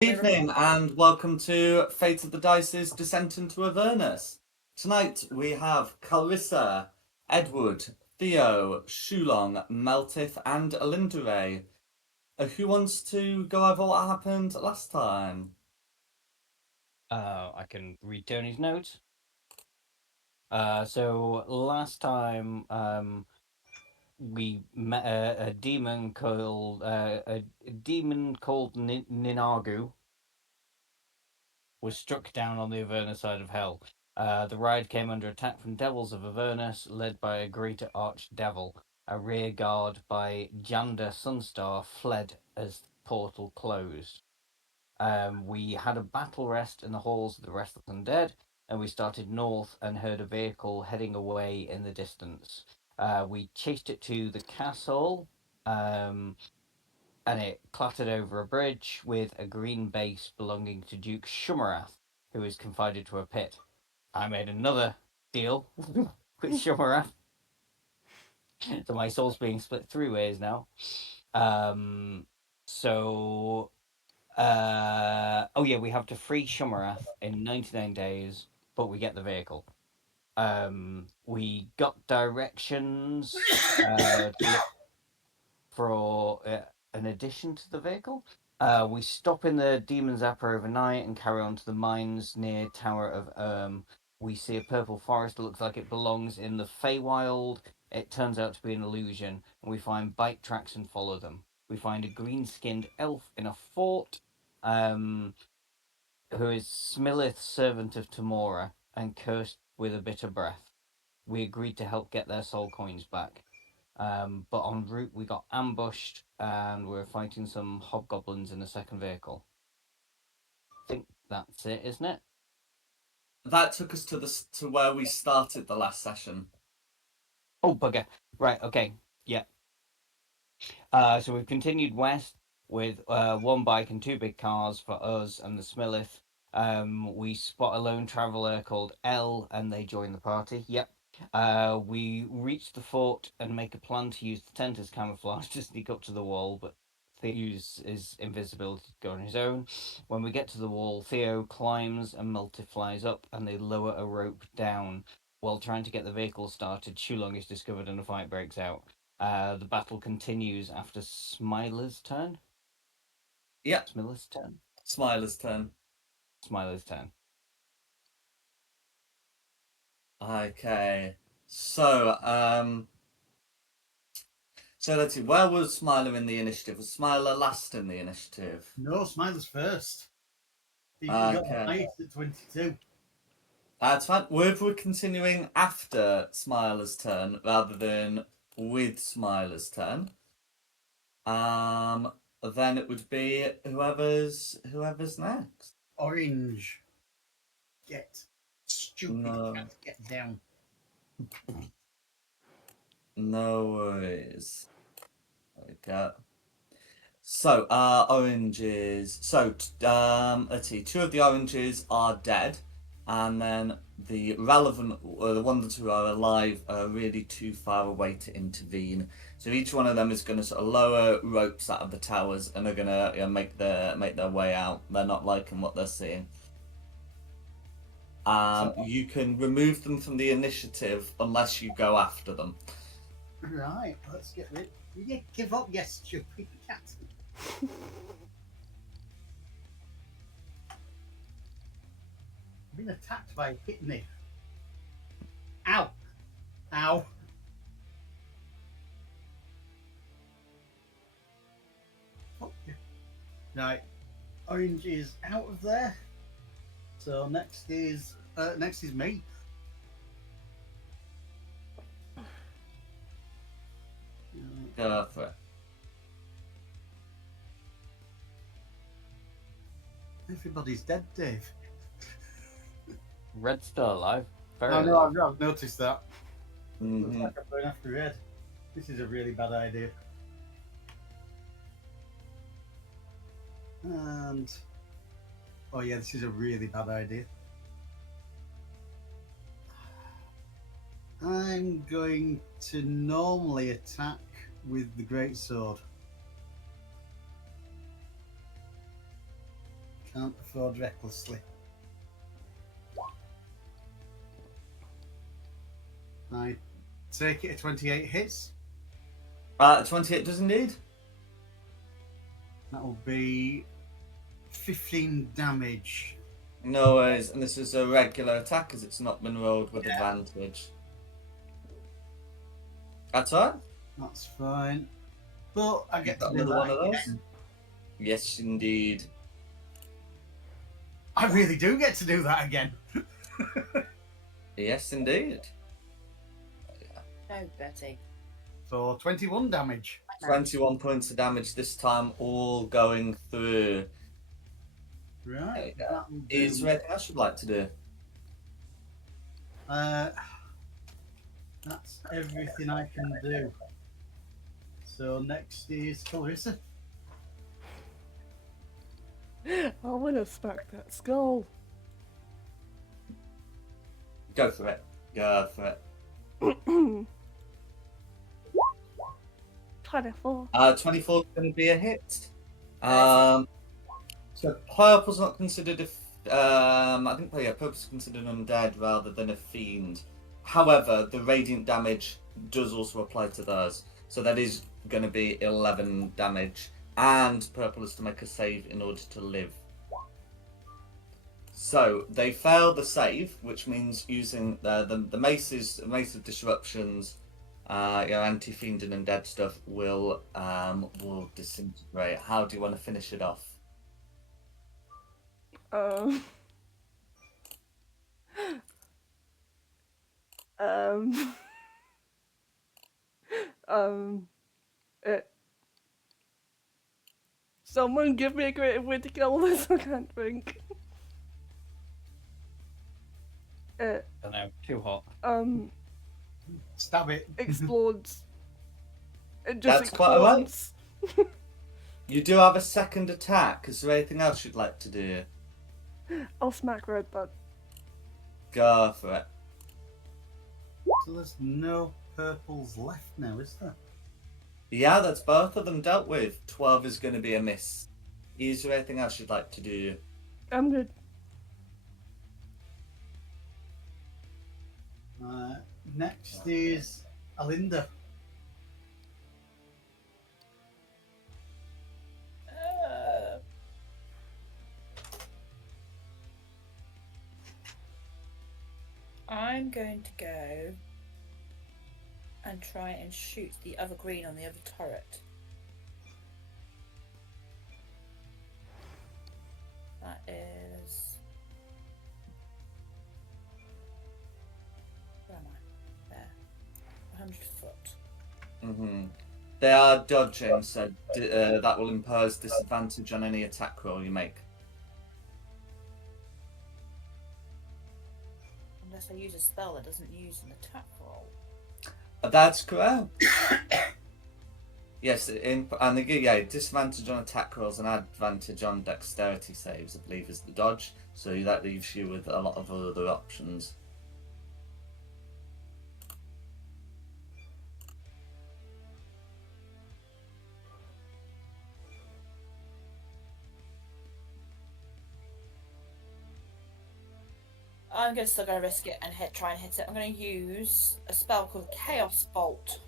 Good evening and welcome to Fate of the Dice's Descent into Avernus. Tonight we have Clarissa, Edward, Theo, Shulong, Meltith, and Alindere. Who wants to go over what happened last time? I can read Tony's notes. So last time, we met a demon called Ninagu was struck down on the Avernus side of hell. The ride came under attack from devils of Avernus, led by a greater archdevil. A rear guard by Jander Sunstar fled as the portal closed. We had a battle rest in the halls of the Restless Undead, and we started north and heard a vehicle heading away in the distance. We chased it to the castle, um, and it clattered over a bridge with a green base belonging to Duke Shumarath, who is confided to a pit. I made another deal with Shumarath, so my soul's being split three ways now. So oh yeah, we have to free Shumarath in 99 days, but we get the vehicle. We got directions to look for an addition to the vehicle. We stop in the Demon Zapper overnight and carry on to the mines near Tower of We see a purple forest that looks like it belongs in the Feywild. It turns out to be an illusion, and we find bike tracks and follow them. We find a green-skinned elf in a fort, um, who is Smilith, servant of Tamora, and cursed with a bitter breath. We agreed to help get their soul coins back. But en route, we got ambushed and we are fighting some hobgoblins in a second vehicle. I think that's it, isn't it? That took us to where we started the last session. Oh, bugger. Right, okay. Yeah. So we've continued west with one bike and two big cars for us and the Smilith. We spot a lone traveller called L, and they join the party. Yep. We reach the fort and make a plan to use the tent as camouflage to sneak up to the wall, but Theo uses his invisibility to go on his own. When we get to the wall, Theo climbs and Multi flies up, and they lower a rope down. While trying to get the vehicle started, Shulong is discovered and a fight breaks out. The battle continues after Smiler's turn. Yeah, Smiler's turn. Smiler's turn. Smiler's turn. Okay. So, let's see. Where was Smiler in the initiative? Was Smiler last in the initiative? No, Smiler's first. He got the Okay. highest at 22. That's fine. We're continuing after Smiler's turn rather than with Smiler's turn. Then it would be whoever's next. Orange. Get. Stupid No, cat, get down. no worries. There we go. So, oranges. So, let's see. Two of the oranges are dead, and then the relevant, the ones who are alive, are really too far away to intervene. So each one of them is going to sort of lower ropes out of the towers, and they're going to make their way out. They're not liking what they're seeing. You can remove them from the initiative unless you go after them. Right, let's get rid. Yeah, give up, yes, stupid cat. I've been attacked by a kidney. Ow! Ow! Oh, yeah. Right, orange is out of there. So next is me. Go for it. Everybody's dead, Dave. Red's still alive. Very I know, alive. I've noticed that. Looks Mm-hmm. like I'm going after red. This is a really bad idea. And oh yeah, this is a really bad idea. I'm going to normally attack with the great sword. Can't afford recklessly. I take it a 28 hits. 28 does indeed. That will be 15 damage. No worries, and this is a regular attack as it's not been rolled with advantage. That's all right. That's fine. But I get Got to do another that one of those? again. Yes, indeed. I really do get to do that again. Yes, indeed. No, Betty. For 21 damage. 21 points of damage this time, all going through. Right. There you go. That will do. Is there anything else you'd like to do? That's everything I can do. So next is Clarissa. I want to smack that skull. Go for it. Go for it. 24. 24 is going to be a hit. So purple's not considered I think purple's considered undead rather than a fiend. However, the radiant damage does also apply to those. So that is going to be 11 damage. And purple is to make a save in order to live. So they fail the save, which means using the mace of disruptions, your anti-fiend and undead stuff will disintegrate. How do you want to finish it off? Um, um, someone give me a creative way to kill this. I can't think. I don't know, too hot. Stab it. Explodes. It just That's quite alright. explodes. You do have a second attack. Is there anything else you'd like to do? I'll smack red bud. Go for it. So there's no purples left now, is there? Yeah, that's both of them dealt with. 12 is going to be a miss. Is there anything else you'd like to do? I'm good. Next is Alinda. I'm going to go and try and shoot the other green on the other turret. That is... Where am I? There. 100 foot. They are dodging, so that will impose disadvantage on any attack roll you make. Unless I use a spell that doesn't use an attack roll. That's correct. Yes, disadvantage on attack rolls and advantage on dexterity saves, I believe, is the dodge. So that leaves you with a lot of other options. I'm still going to risk it and try and hit it. I'm going to use a spell called Chaos Bolt.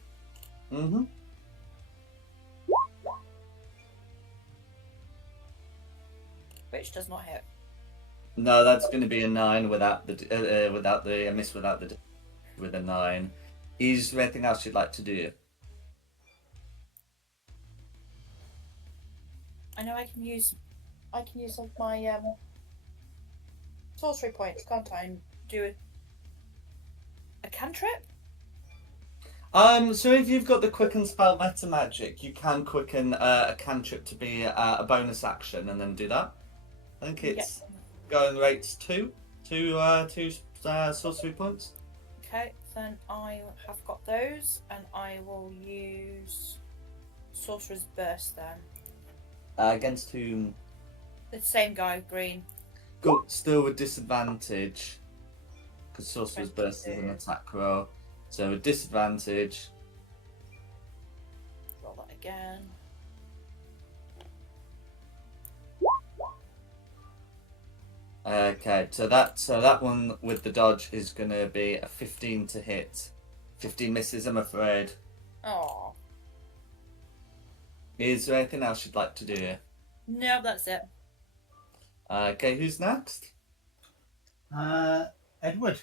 Which does not hit. No, that's going to be a 9 without the miss with a 9. Is there anything else you'd like to do? I know I can use some of my sorcery points, can't I? And do a cantrip? So if you've got the quicken spell meta magic, you can quicken a cantrip to be a bonus action and then do that. I think it's going rates two sorcery points. Okay, then I have got those, and I will use Sorcerer's Burst then. Against whom? The same guy, green. Got still with disadvantage because Sorcerer's Burst is an 22. attack roll. So with disadvantage. Roll that again. Okay, so that one with the dodge is going to be a 15 to hit. 15 misses, I'm afraid. Oh. Is there anything else you'd like to do? No, that's it. Okay, who's next? Edward.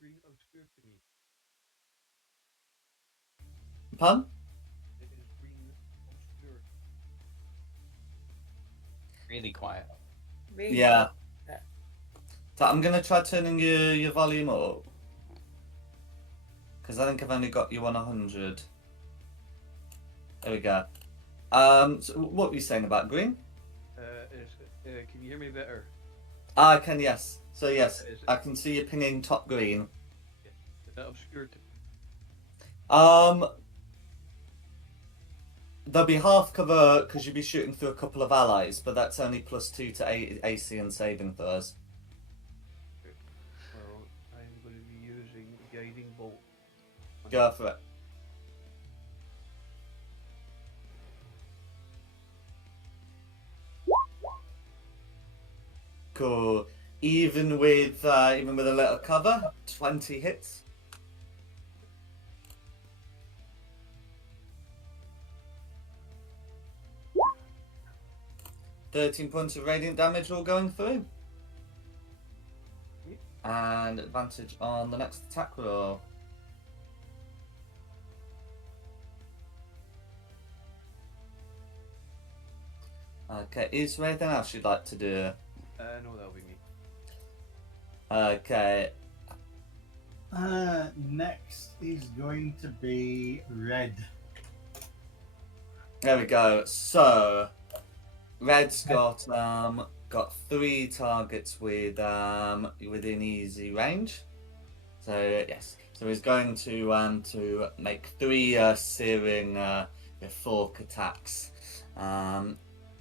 Green obscured thingy. Pun? It is green obscured. Really quiet. Really? Yeah. So I'm going to try turning your volume up. Because I think I've only got you on 100. There we go. So what were you saying about green? Can you hear me better? I can, yes. So yes, Is it- I can see you pinging top green. Is that obscured? There'll be half cover because you'll be shooting through a couple of allies, but that's only +2 to AC and saving throws. Well, I'm going to be using guiding bolt. Go for it. Cool. Even with a little cover, 20 hits. £13 points of radiant damage all going through. And advantage on the next attack roll. Okay, is there anything else you'd like to do? No, that'll be me. Okay. Next is going to be Red. There we go. So, Red's got 3 targets within easy range. So yes, so he's going to make 3 searing fork attacks.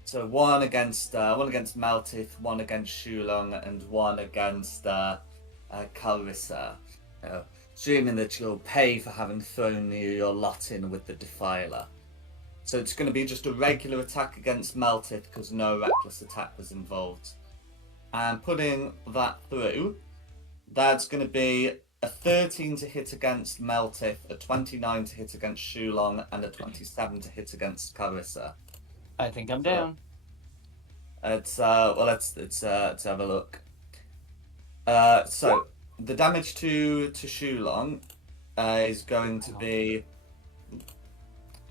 So one against Maltith, one against Shulong, and one against Carissa. Assuming that you'll pay for having thrown your lot in with the Defiler. So it's going to be just a regular attack against Maltith because no reckless attack was involved. And putting that through, that's going to be a 13 to hit against Maltith, a 29 to hit against Shulong, and a 27 to hit against Carissa. I think I'm down. Let's have a look. So the damage to Shulong is going to be.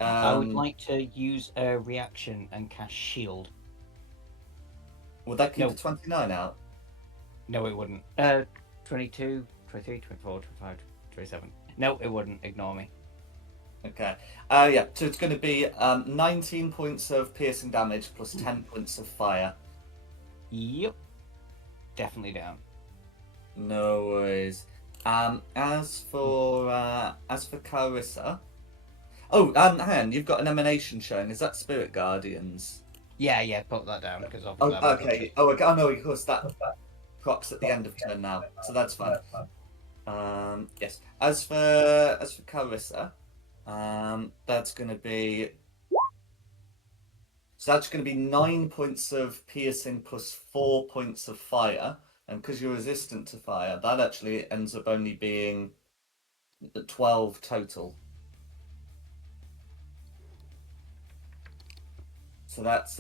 I would like to use a reaction and cast shield. Would that keep No. the 29 out? No, it wouldn't. 22, 23, 24, 25, 27. No, it wouldn't. Ignore me. Okay. Yeah, so it's going to be 19 points of piercing damage plus 10 points of fire. Yep. Definitely down. No worries. As for Carissa. Oh, hang on, you've got an emanation showing. Is that Spirit Guardians? Yeah, put that down because Oh, obviously I'm okay. Oh, no, of course that procs at the end of turn now, so that's fine. Yes. As for Carissa, that's going to be. So that's going to be 9 points of piercing plus 4 points of fire, and because you're resistant to fire, that actually ends up only being 12 total. So that's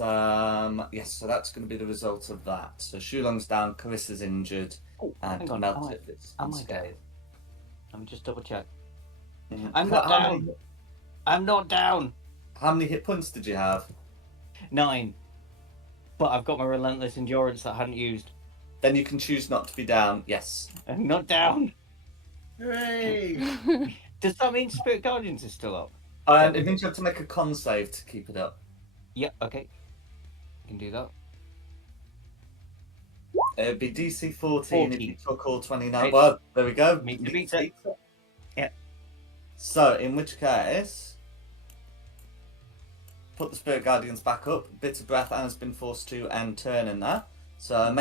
yes. So that's going to be the result of that. So Shulong's down, Carissa's injured, and hang on, Melted is am I unscathed. down? Let me just double check. Mhm. I'm not down. I'm not down. How many hit points did you have? 9. But I've got my relentless endurance that I hadn't used. Then you can choose not to be down. Yes. I'm not down. Hooray! Does that mean Spirit Guardians is still up? It means you have to make a con save to keep it up. Yeah, okay. I can do that. It'd be DC 14 if 14. you took all 29. Right. Well, there we go. Meet the pizza. Yeah. So, in which case, put the Spirit Guardians back up. Bitter Breath has been forced to end turn in there. So,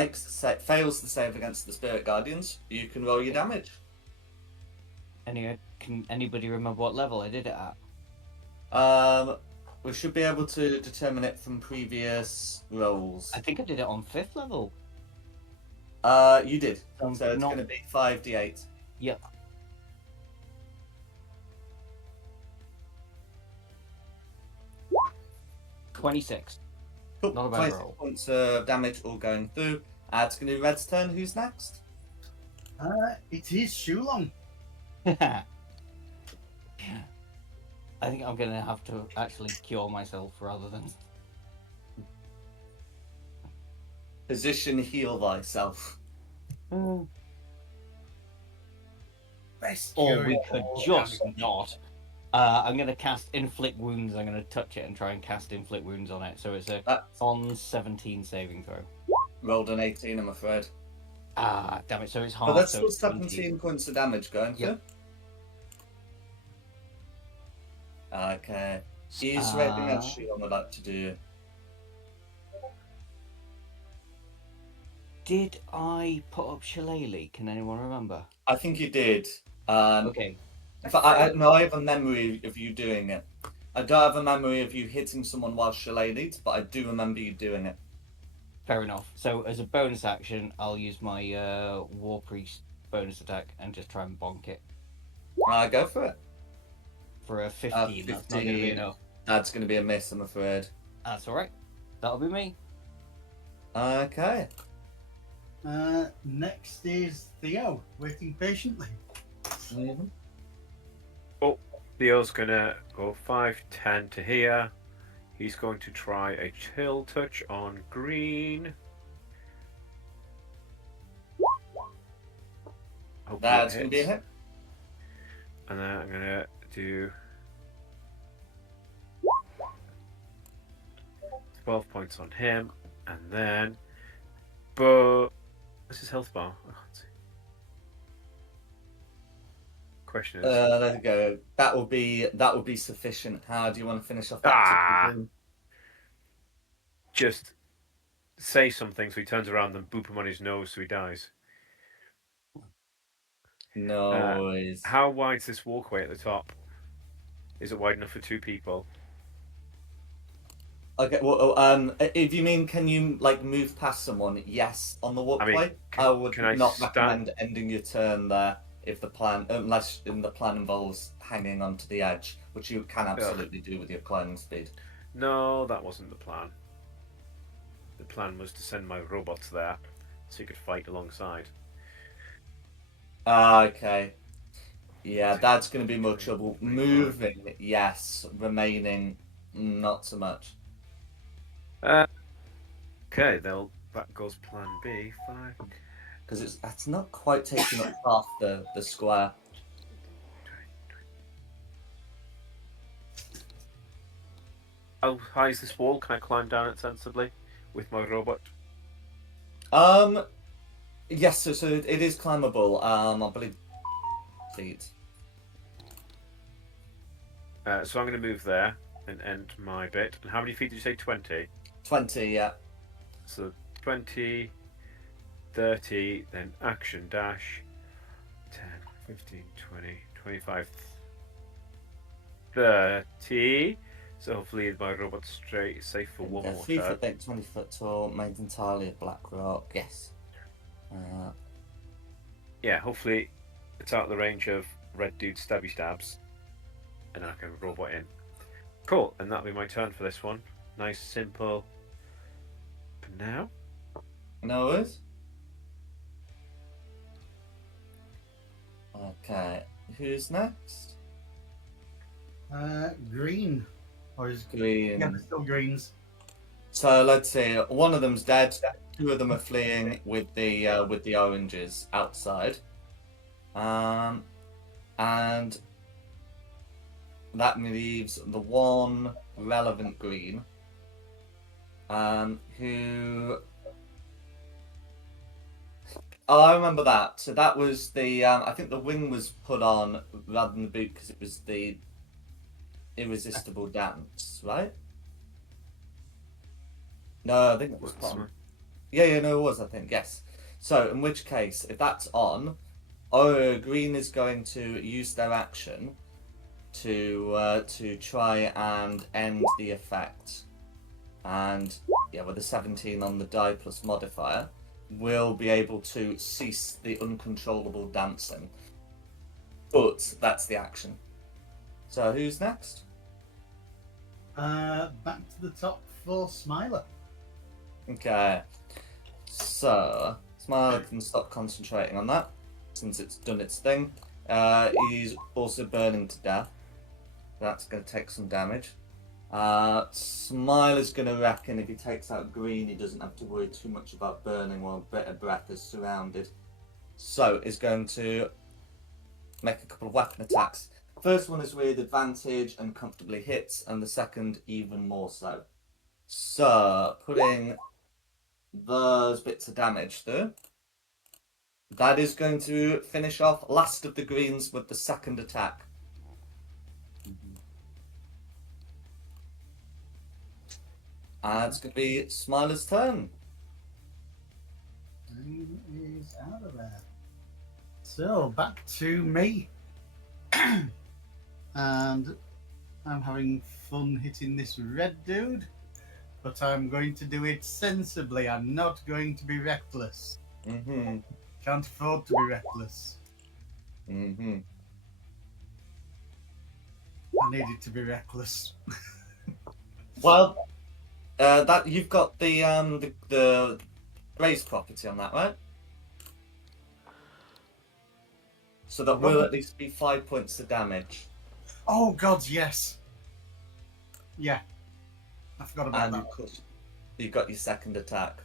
fails the save against the Spirit Guardians. You can roll your damage. Anyway, can anybody remember what level I did it at? We should be able to determine it from previous rolls. I think I did it on 5th level. You did. So it's not- going to be 5d8. Yep. $26. Cool. Not a bad 26 roll. points of damage all going through. It's going to be Red's turn. Who's next? It is Shulong. I think I'm gonna have to actually cure myself rather than. Position heal thyself. Best Or cure we of could all just time. not. I'm gonna cast inflict wounds. I'm gonna touch it and try and cast inflict wounds on it. So it's a con 17 saving throw. Rolled an 18, I'm afraid. Ah, damn it! So it's half. But that's so still it's 17 points of damage going through. Yep. Okay. Is there anything else you would like to do? Did I put up Shillelagh? Can anyone remember? I think you did. Okay. In fact, I have a memory of you doing it. I don't have a memory of you hitting someone while shillelaghing, but I do remember you doing it. Fair enough. So as a bonus action, I'll use my War Priest bonus attack and just try and bonk it Go for it. for a 15. That's not going to be 15. enough. That's going to be a miss, I'm afraid. That's all right. That'll be me. Okay. Next is Theo, waiting patiently. Mhm. Theo's gonna go 5, 10 to here. He's going to try a chill touch on green. Hopefully That's it going to be a hits. hit. And then I'm gonna do 12 points on him, and then what's his health bar? I can't see. Question is, There we go. That will be sufficient. How do you want to finish off that? just say something so he turns around and boop him on his nose so he dies. Noise. How wide's this walkway at the top? Is it wide enough for 2 people? Okay, well, if you mean, can you like move past someone? Yes, on the walkway. I would can I not stand- recommend ending your turn there if the plan, unless the plan involves hanging onto the edge, which you can absolutely do with your climbing speed. No, that wasn't the plan. The plan was to send my robots there so you could fight alongside. Okay. Yeah, that's going to be more trouble. Moving, yes. Remaining, not so much. Okay, that goes plan B. 5. Because it's not quite taking up half the square. How high is this wall? Can I climb down it sensibly with my robot? Yes, so it is climbable. I believe feet. So I'm going to move there and end my bit. And how many feet did you say? 20? 20, yeah. So 20, 30, then action dash. 10, 15, 20, 25, 30. So hopefully my robot's safe for one Yeah, more 3 turn. foot thick, 20 foot tall, made entirely of black rock. Yes. Yeah, hopefully it's out of the range of red dude stabby stabs. And I can robot in. Cool, and that'll be my turn for this one. Nice, simple. And now? No worries. Okay, who's next? Green. Or is Green. Yeah, they're still greens. So let's see. One of them's dead. 2 of them are fleeing with the oranges outside. And that leaves the one relevant green. Who? Oh, I remember that. So that was the. I think the wing was put on rather than the boot because it was the irresistible dance, right? No, I think it was put on. Yeah, no, it was, I think, yes. So, in which case, if that's on, green is going to use their action to try and end the effect. And yeah, with a 17 on the die plus modifier, will be able to cease the uncontrollable dancing. But that's the action. So who's next? Back to the top for Smiler. Okay. So Smiler can stop concentrating on that since it's done its thing. He's also burning to death. That's going to take some damage. Smiler's going to reckon if he takes out green, he doesn't have to worry too much about burning while Bitter Breath is surrounded. So he's going to make a couple of weapon attacks. First one is with advantage and comfortably hits, and the second even more so. So putting those bits of damage through. That is going to finish off last of the greens with the second attack. And it's going to be Smiler's turn. Who is out of there? So back to me. And I'm having fun hitting this red dude, but I'm going to do it sensibly. I'm not going to be reckless. Mm-hmm. Can't afford to be reckless. Mm-hmm. I needed to be reckless. Well, that you've got the raise property on that, right? So that will at least be 5 points of damage. Oh God, yes. Yeah, I forgot about And that. you got your second attack.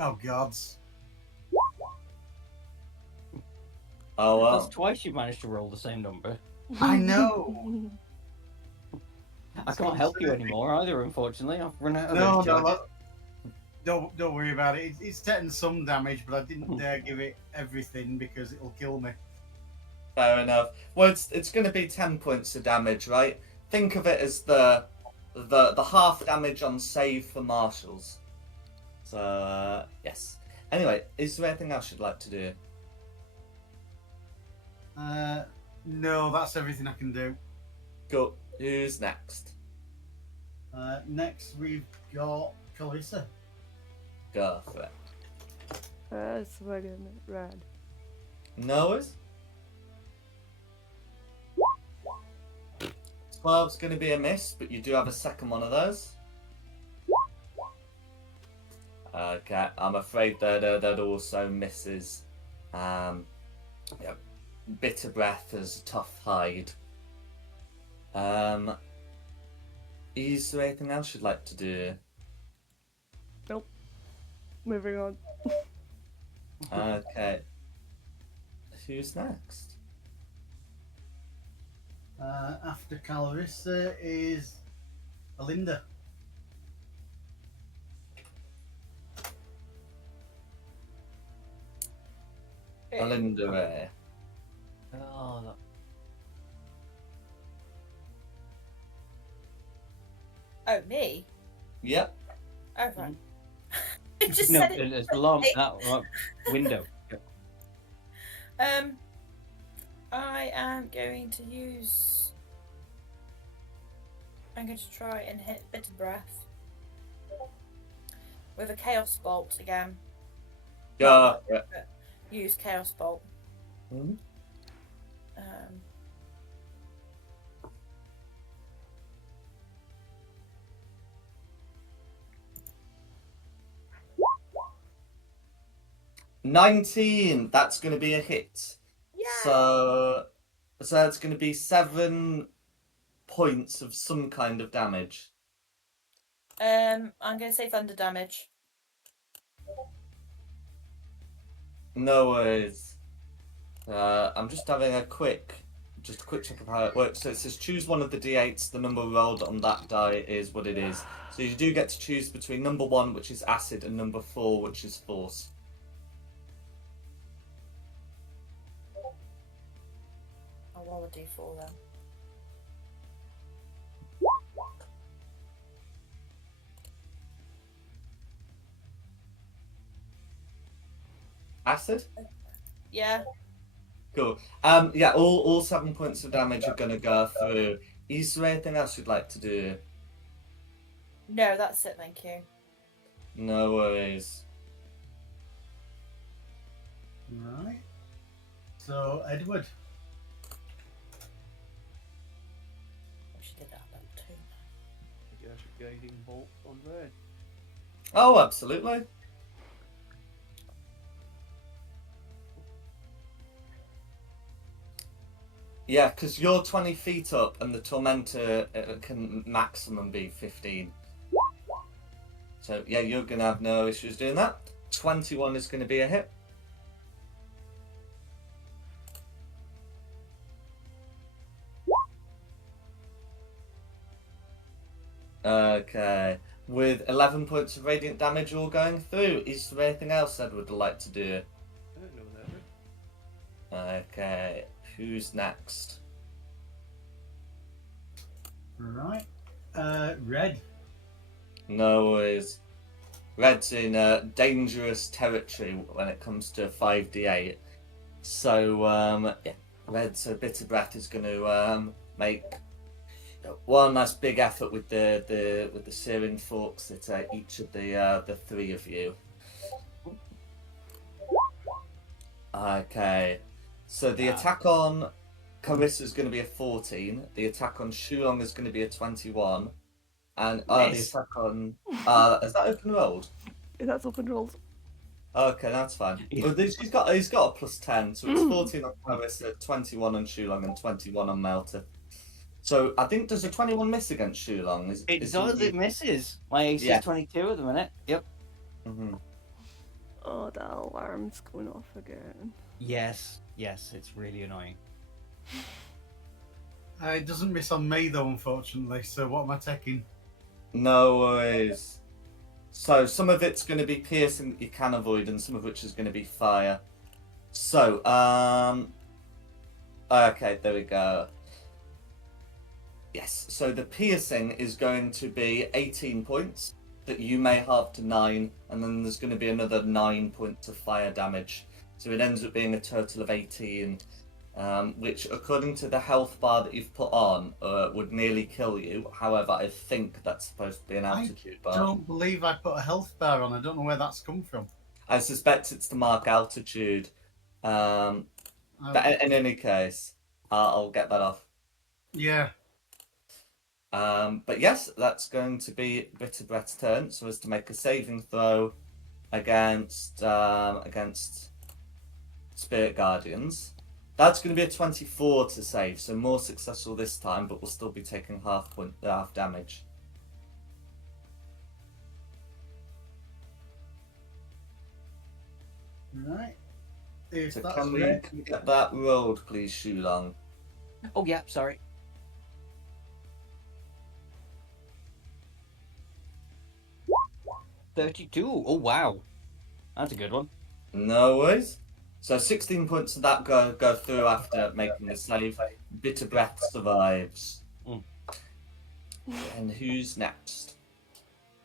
Oh gods. Oh well. That's twice you've managed to roll the same number. I know. I can't help you anymore either, unfortunately. I've run out of No, those no, charges. don't worry about it. It's taken some damage, but I didn't dare give it everything because it'll kill me. Fair enough. Well, it's going to be 10 points of damage, right? Think of it as the half damage on save for marshals. So yes. Anyway, is there anything else you'd like to do? No, that's everything I can do. Cool. Who's next? Next, we've got Clarissa. Go for it. That's fucking rad. Noah's? 12's going to be a miss, but you do have a second one of those. Okay, I'm afraid that also misses. Yeah, Bitter Breath is a tough hide. Is there anything else you'd like to do? Moving on. Okay. Who's next? After Clarissa is Alinda. Alinda Ray. Oh, that... Oh, me? Yep. Oh, right. It just no, said it. it's alarm that window. I am going to use. I'm going to try and hit Bitter Breath with a Chaos Bolt again. Yeah. Use Chaos Bolt. Mhm. 19. That's going to be a hit. Yeah. So that's going to be 7 points of some kind of damage. I'm going to say thunder damage. No worries. I'm just having a quick check of how it works. So it says choose one of the d8s. The number rolled on that die is what it is. So you do get to choose between number 1, which is acid, and number 4, which is force. I'll roll a d4 then. Acid? Yeah. Cool. Yeah, all 7 points of damage are gonna go through. Is there anything else you'd like to do? No, that's it. Thank you. No worries. Right. So, Edward. Oh, she did that level 2. I guess a guiding bolt on red. Oh, absolutely. Yeah, because you're 20 feet up and the Tormentor can maximum be 15. So, yeah, you're going to have no issues doing that. 21 is going to be a hit. Okay. With 11 points of radiant damage all going through, is there anything else Edward would like to do? I don't know that. Okay. Who's next? Right. Red. No worries. Red's in dangerous territory when it comes to 5d8. So, yeah, Red's bitter breath is going to make one nice big effort with the searing forks at each of the three of you. Okay, so the attack on Carissa is going to be a 14. The attack on Shulong is going to be a 21. And the Nice. attack on is that open rolled? Yeah, that's open rolls. Okay, that's fine. Yeah. Well, he's got a plus 10, so it's 14 on Carissa, 21 on Shulong, and 21 on Melter. So I think does a 21 miss against Shulong? It is does. It misses. My AC Yeah. is 22 at the minute. Yep. Mhm. Oh, the alarm's going off again. Yes. Yes. It's really annoying. It doesn't miss on me though, unfortunately. So what am I taking? No worries. So some of it's going to be piercing that you can avoid, and some of which is going to be fire. So okay, there we go. Yes, so the piercing is going to be 18 points that you may halve to 9, and then there's going to be another 9 points of fire damage. So it ends up being a total of 18, which, according to the health bar that you've put on, would nearly kill you. However, I think that's supposed to be an altitude I bar. don't believe I put a health bar on. I don't know where that's come from. I suspect it's to mark altitude. But in any case, I'll get that off. Yeah. But yes, that's going to be Bitter Brett's turn, so as to make a saving throw against Spirit Guardians. That's going to be a 24 to save, so more successful this time, but we'll still be taking half damage. Right. If So that's can we get that rolled, please, Shulong? Oh yeah. Sorry. $32. Oh wow. That's a good one. No worries. So 16 points of that go through after making the save. Bitter Breath survives. Mm. And who's next?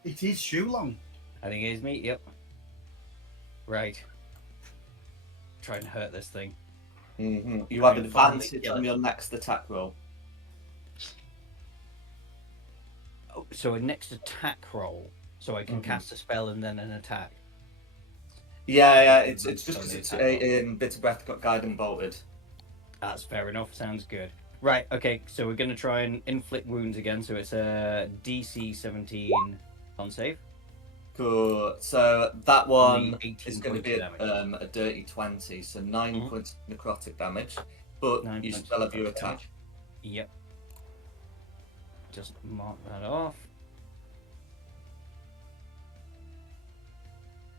It is Shulong. I think it is me. Yep. Right. Try and hurt this thing. Mm-hmm. You have Try and finally advantage kill on it. your next attack roll. Oh, so a next attack roll, so I can Mhm. cast a spell and then an attack. Yeah, it's just because Only it's attack roll. in Bitter Breath got guided and bolted. That's fair enough. Sounds good. Right. Okay. So we're gonna try and inflict wounds again. So it's a DC 17 con save. Cool. So that one 18 is going to points be of damage. a dirty 20, so 9 Mhm. points of necrotic damage, but 9 you points still of have your necrotic attack. damage. Yep. Just mark that off.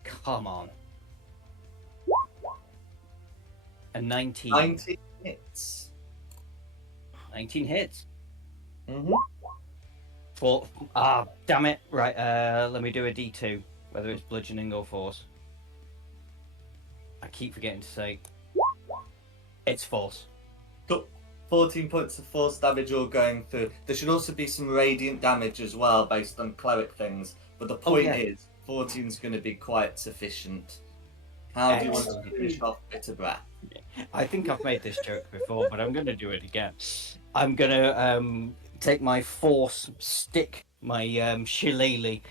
Come on. A 19. 19 hits. 19 hits. Mm-hmm. Four. Ah, damn it. Right, let me do a D2, whether it's bludgeoning or force. I keep forgetting to say. It's force. Cool. 14 points of force damage all going through. There should also be some radiant damage as well based on cleric things, but the point yeah. is 14 is going to be quite sufficient. How do you want to Excellent. finish off Bitter Breath? I think I've made this joke before, but I'm going to do it again. I'm going to take my force stick, my shillelagh.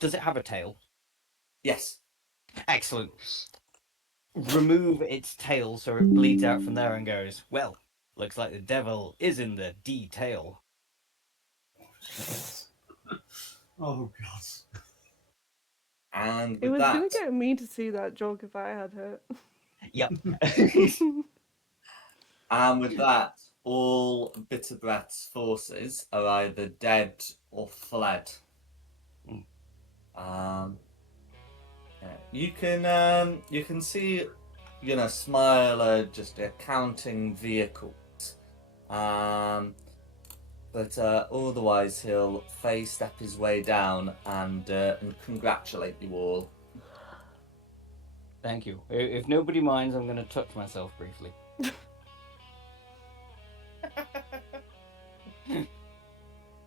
Does it have a tail? Yes. Excellent. Remove its tail so it bleeds out from there and goes, well, looks like the devil is in the detail. Oh god. And It with was gonna that, get me to see that joke if I had it. Yep. all Bitter Breath's forces are either dead or fled. Mm. You can see, Smiler just counting vehicles. But otherwise he'll phase step his way down and congratulate you all. Thank you. If nobody minds, I'm going to touch myself briefly.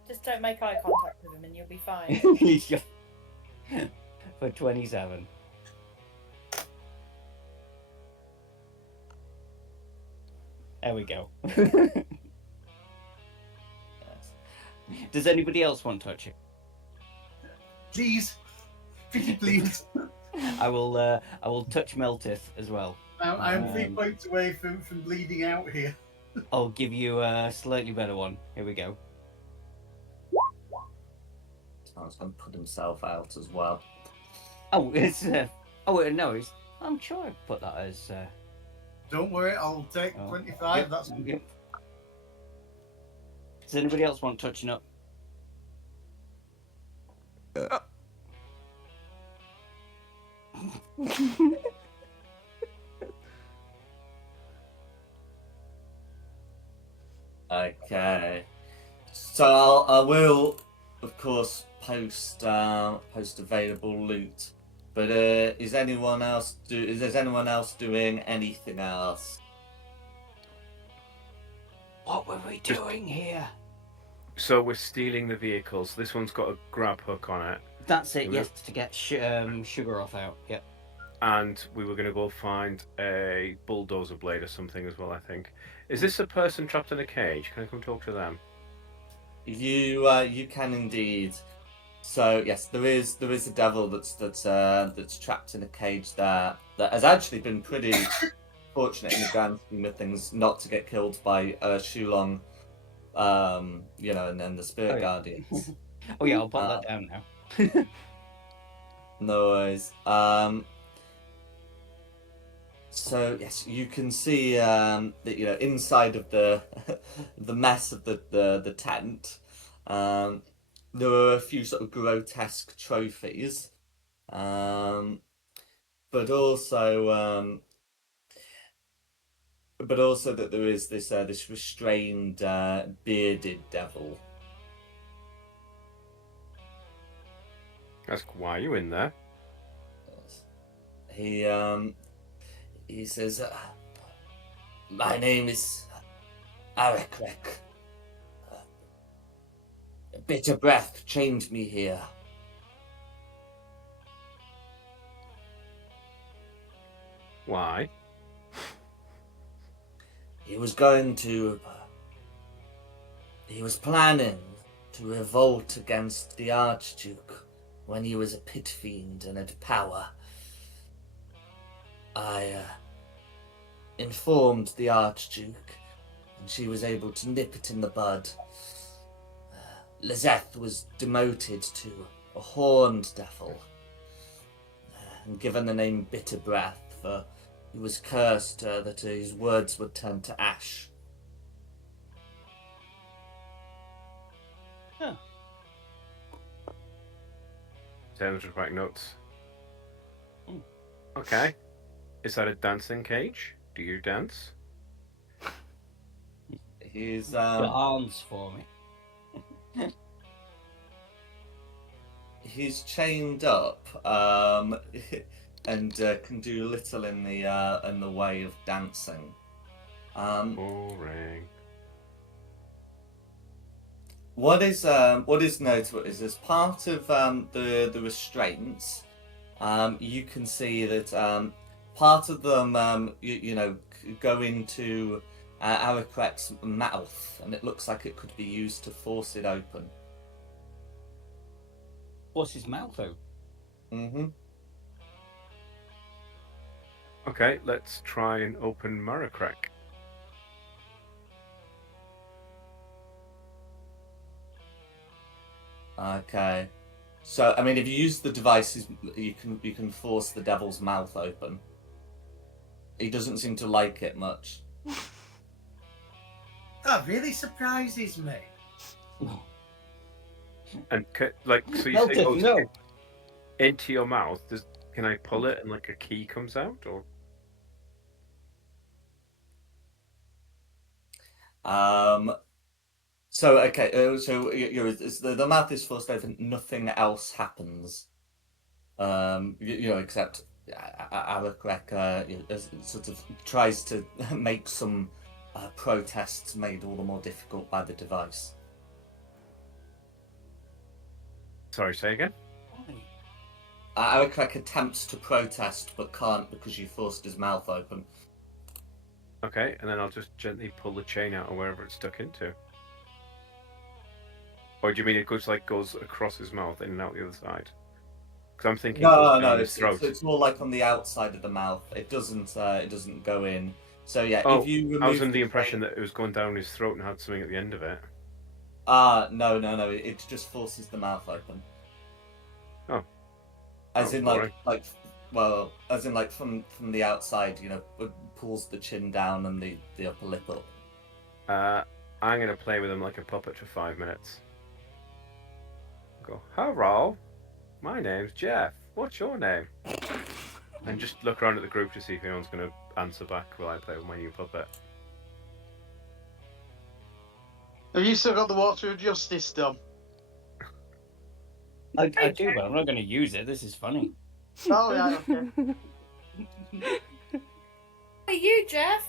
Just don't make eye contact with him and you'll be fine. For 27. There we go. Does anybody else want to touch it? Please. Pretty please. I will touch Meltith as well. I'm 3 points away from bleeding out here. I'll give you a slightly better one. Here we go. Someone's going to put himself out as well. Oh, it's no, I'm sure I put that as. Don't worry, I'll take 25. Yep, That's yep. Does anybody else want touching up? Okay. So I will, of course, post available loot. But is anyone else doing anything else? What were we doing here? So we're stealing the vehicles. This one's got a grab hook on it. That's it. Yes, to get sugar off out. Yep. And we were going to go find a bulldozer blade or something as well, I think. Is this a person trapped in a cage? Can I come talk to them? You can indeed. So yes, there is a devil that's trapped in a cage there that has actually been pretty fortunate in the grand scheme of things not to get killed by Shulong, and then the Spirit Guardians. Oh yeah, I'll put that down now. No worries. So yes, you can see that inside of the the mess of the tent, there are a few sort of grotesque trophies, but also that there is this restrained bearded devil. Ask why are you in there? He says, "My name is Arekrek. Bitter breath chained me here." Why? He was planning to revolt against the Archduke when he was a pit fiend and had power. I informed the Archduke, and she was able to nip it in the bud. Lizeth was demoted to a horned devil, and given the name Bitter Breath, for he was cursed that his words would turn to ash. Huh. Sounds just writing notes. Mm. Okay. Is that a dancing cage? Do you dance? He's Your arms for me. he's chained up, and can do little in the way of dancing. Boring. What is notable is as part of the restraints, you can see that part of them, go into Arakrek's mouth, and it looks like it could be used to force it open. What's his mouth open? Mm-hmm. Okay, let's try and open Marakrek. Okay. So, I mean, if you use the devices, you can force the devil's mouth open. He doesn't seem to like it much. That really surprises me. And so you say goes into your mouth. Can I pull it and like a key comes out, or? So okay. So the mouth is forced open. Nothing else happens. Except Arakrek sort of tries to make some protests made all the more difficult by the device. Sorry, say again. Arakrek attempts to protest but can't because you forced his mouth open. Okay, and then I'll just gently pull the chain out of wherever it's stuck into. Or do you mean it goes across his mouth in and out the other side? Because I'm thinking No, his throat. it's more like on the outside of the mouth. It doesn't go in. So yeah, Oh, if you remove I was under the impression that it was going down his throat and had something at the end of it. No. It just forces the mouth open. Oh. As in boring. from the outside, it pulls the chin down and the upper lip up. I'm gonna play with him like a puppet for 5 minutes. Go, hello, my name's Jeff. What's your name? And just look around at the group to see if anyone's gonna answer back while I play with my new puppet. Have you still got the Water of Justice done? I do, but I'm not going to use it. This is funny. Oh, yeah, okay. Are you, Jeff?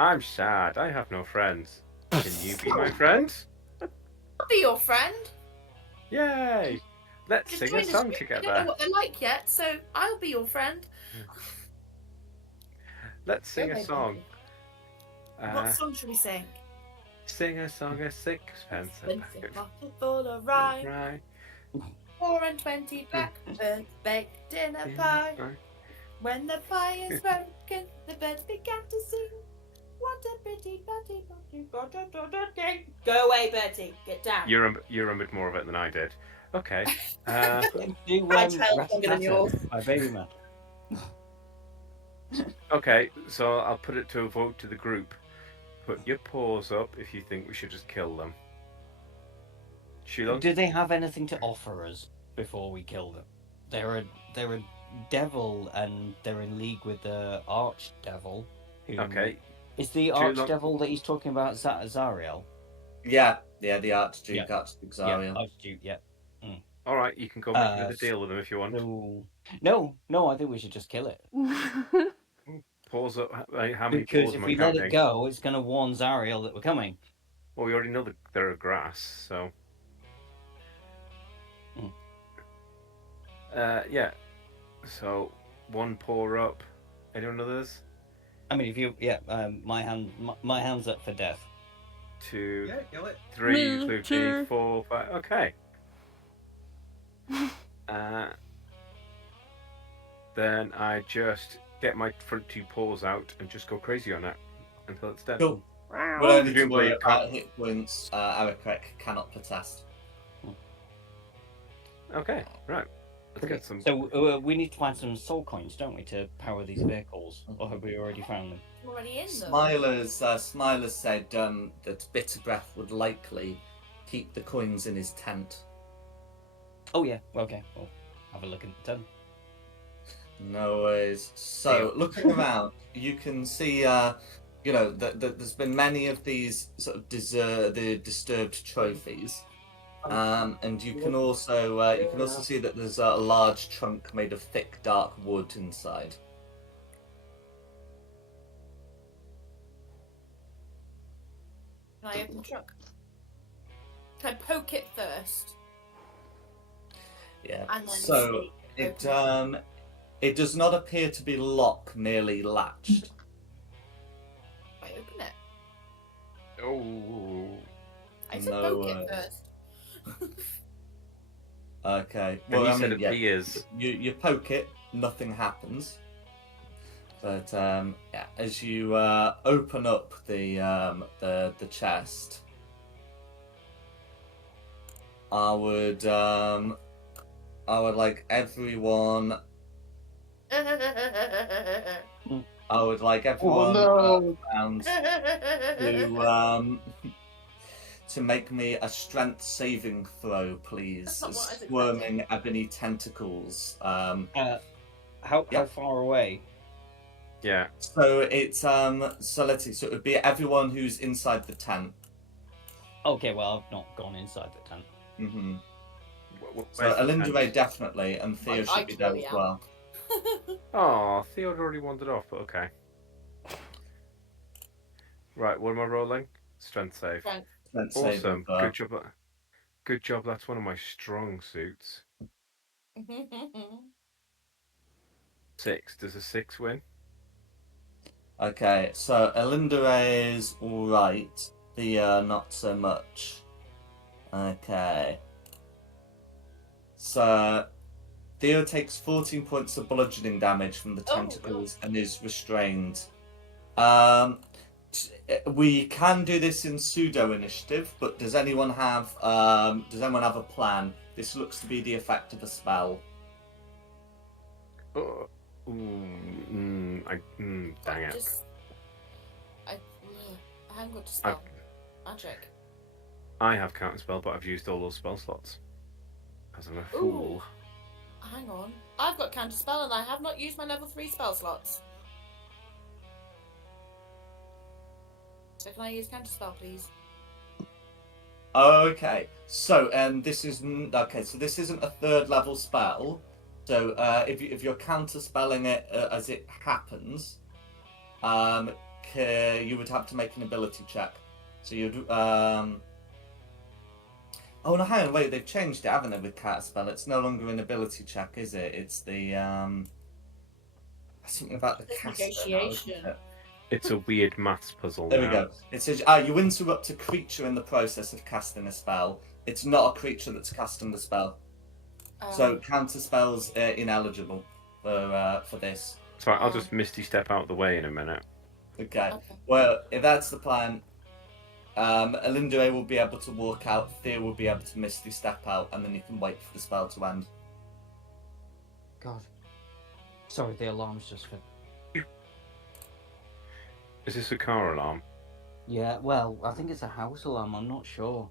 I'm sad. I have no friends. Can you be my friend? I'll be your friend. Yay! Let's Just sing a join song us. I together. don't know what they're like yet, so I'll be your friend. Let's sing a Okay, song. What song should we sing? Sing a song, a sixpence. Bottle full of rye. Right. 4 and 20 blackbirds baked in a pie. When the pie is broken, the birds began to sing. What a pretty Bertie, Go away, Bertie. Get down. You remembered more of it than I did. Okay. Do My child's longer than yours. My baby man. Okay, so I'll put it to a vote to the group. Put your paws up if you think we should just kill them. Sheila? Do they have anything to offer us before we kill them? They're a devil, and they're in league with the archdevil. Okay. Is the archdevil that he's talking about Zariel? Yeah, the Archduke, Yeah. Archduke Zariel. Yeah, Archduke, yeah. All right, you can go make another deal with them if you want. No, I think we should just kill it. Paws up. How many Because paws if am I we let counting? it go, it's going to warn Zariel that we're coming. Well, we already know that they're a grass, so. Yeah. So, one paw up. Anyone others? I mean, if you, my hand's up for death. 2, Yeah, kill it. 3, Me include too. me, 4, 5. Okay. Then I just get my front 2 paws out and just go crazy on it until it's dead. Cool. We'll only to worry Presumably about hit points Arakrek cannot protest. Okay, right. Let's get some. So we need to find some soul coins, don't we, to power these vehicles? Or have we already found them? I'm already in them. Smilers said that Bitter Breath would likely keep the coins in his tent. Oh yeah, okay. We'll have a look at them. No worries. So, looking around, you can see, that there's been many of these sort of the disturbed trophies, and you can also see that there's a large trunk made of thick, dark wood inside. Can I open the trunk? Can I poke it first? Yeah. And then So, see? It does not appear to be locked, merely latched. I open it. Oh. I said No poke it worries. first. Okay. And Well, he I said mean, yeah. appears. You poke it, nothing happens. But yeah, as you open up the chest, I would like everyone. I would like Oh everyone no! around to make me a strength saving throw, please. That's not what I was Squirming ebony tentacles. How Yep. far away? Yeah. So it's so let's see. So it would be everyone who's inside the tent. Okay, well I've not gone inside the tent. Mm-hmm. So Where's the Elindre tent? definitely, and Theo I should be there clearly as am. well. Oh, Theo already wandered off, but okay. Right, what am I rolling? Strength save. Strength. Strength saving Awesome. throw. Good job. Good job. That's one of my strong suits. 6. Does a 6 win? Okay, so Elindre is alright. Theo not so much. Okay. So Theo takes 14 points of bludgeoning damage from the Oh, tentacles and is restrained. We can do this in pseudo initiative, but does anyone have a plan? This looks to be the effect of a spell. Oh. Dang it. I haven't got to spell magic. I have counterspell, but I've used all those spell slots. Because I'm a fool. Hang on. I've got counterspell and I have not used my level 3 spell slots. So can I use counterspell, please? Okay, so this isn't So this isn't a third level spell. So if you're counterspelling it as it happens, you would have to make an ability check. So you'd Oh no, hang on, wait, they've changed it, haven't they, with counterspell? It's no longer an ability check, is it? It's the something about the It's caster now, isn't negotiation. it? It's a weird maths puzzle. There now. we go. It says you interrupt a creature in the process of casting a spell. It's not a creature that's casting the spell. So counter spells ineligible for this. So I'll just Misty Step out the way in a minute. Okay. Well, if that's the plan, Elindre will be able to walk out. Theo will be able to Misty Step out, and then you can wait for the spell to end. God. Sorry, the alarm's just for. Is this a car alarm? Yeah, well, I think it's a house alarm. I'm not sure.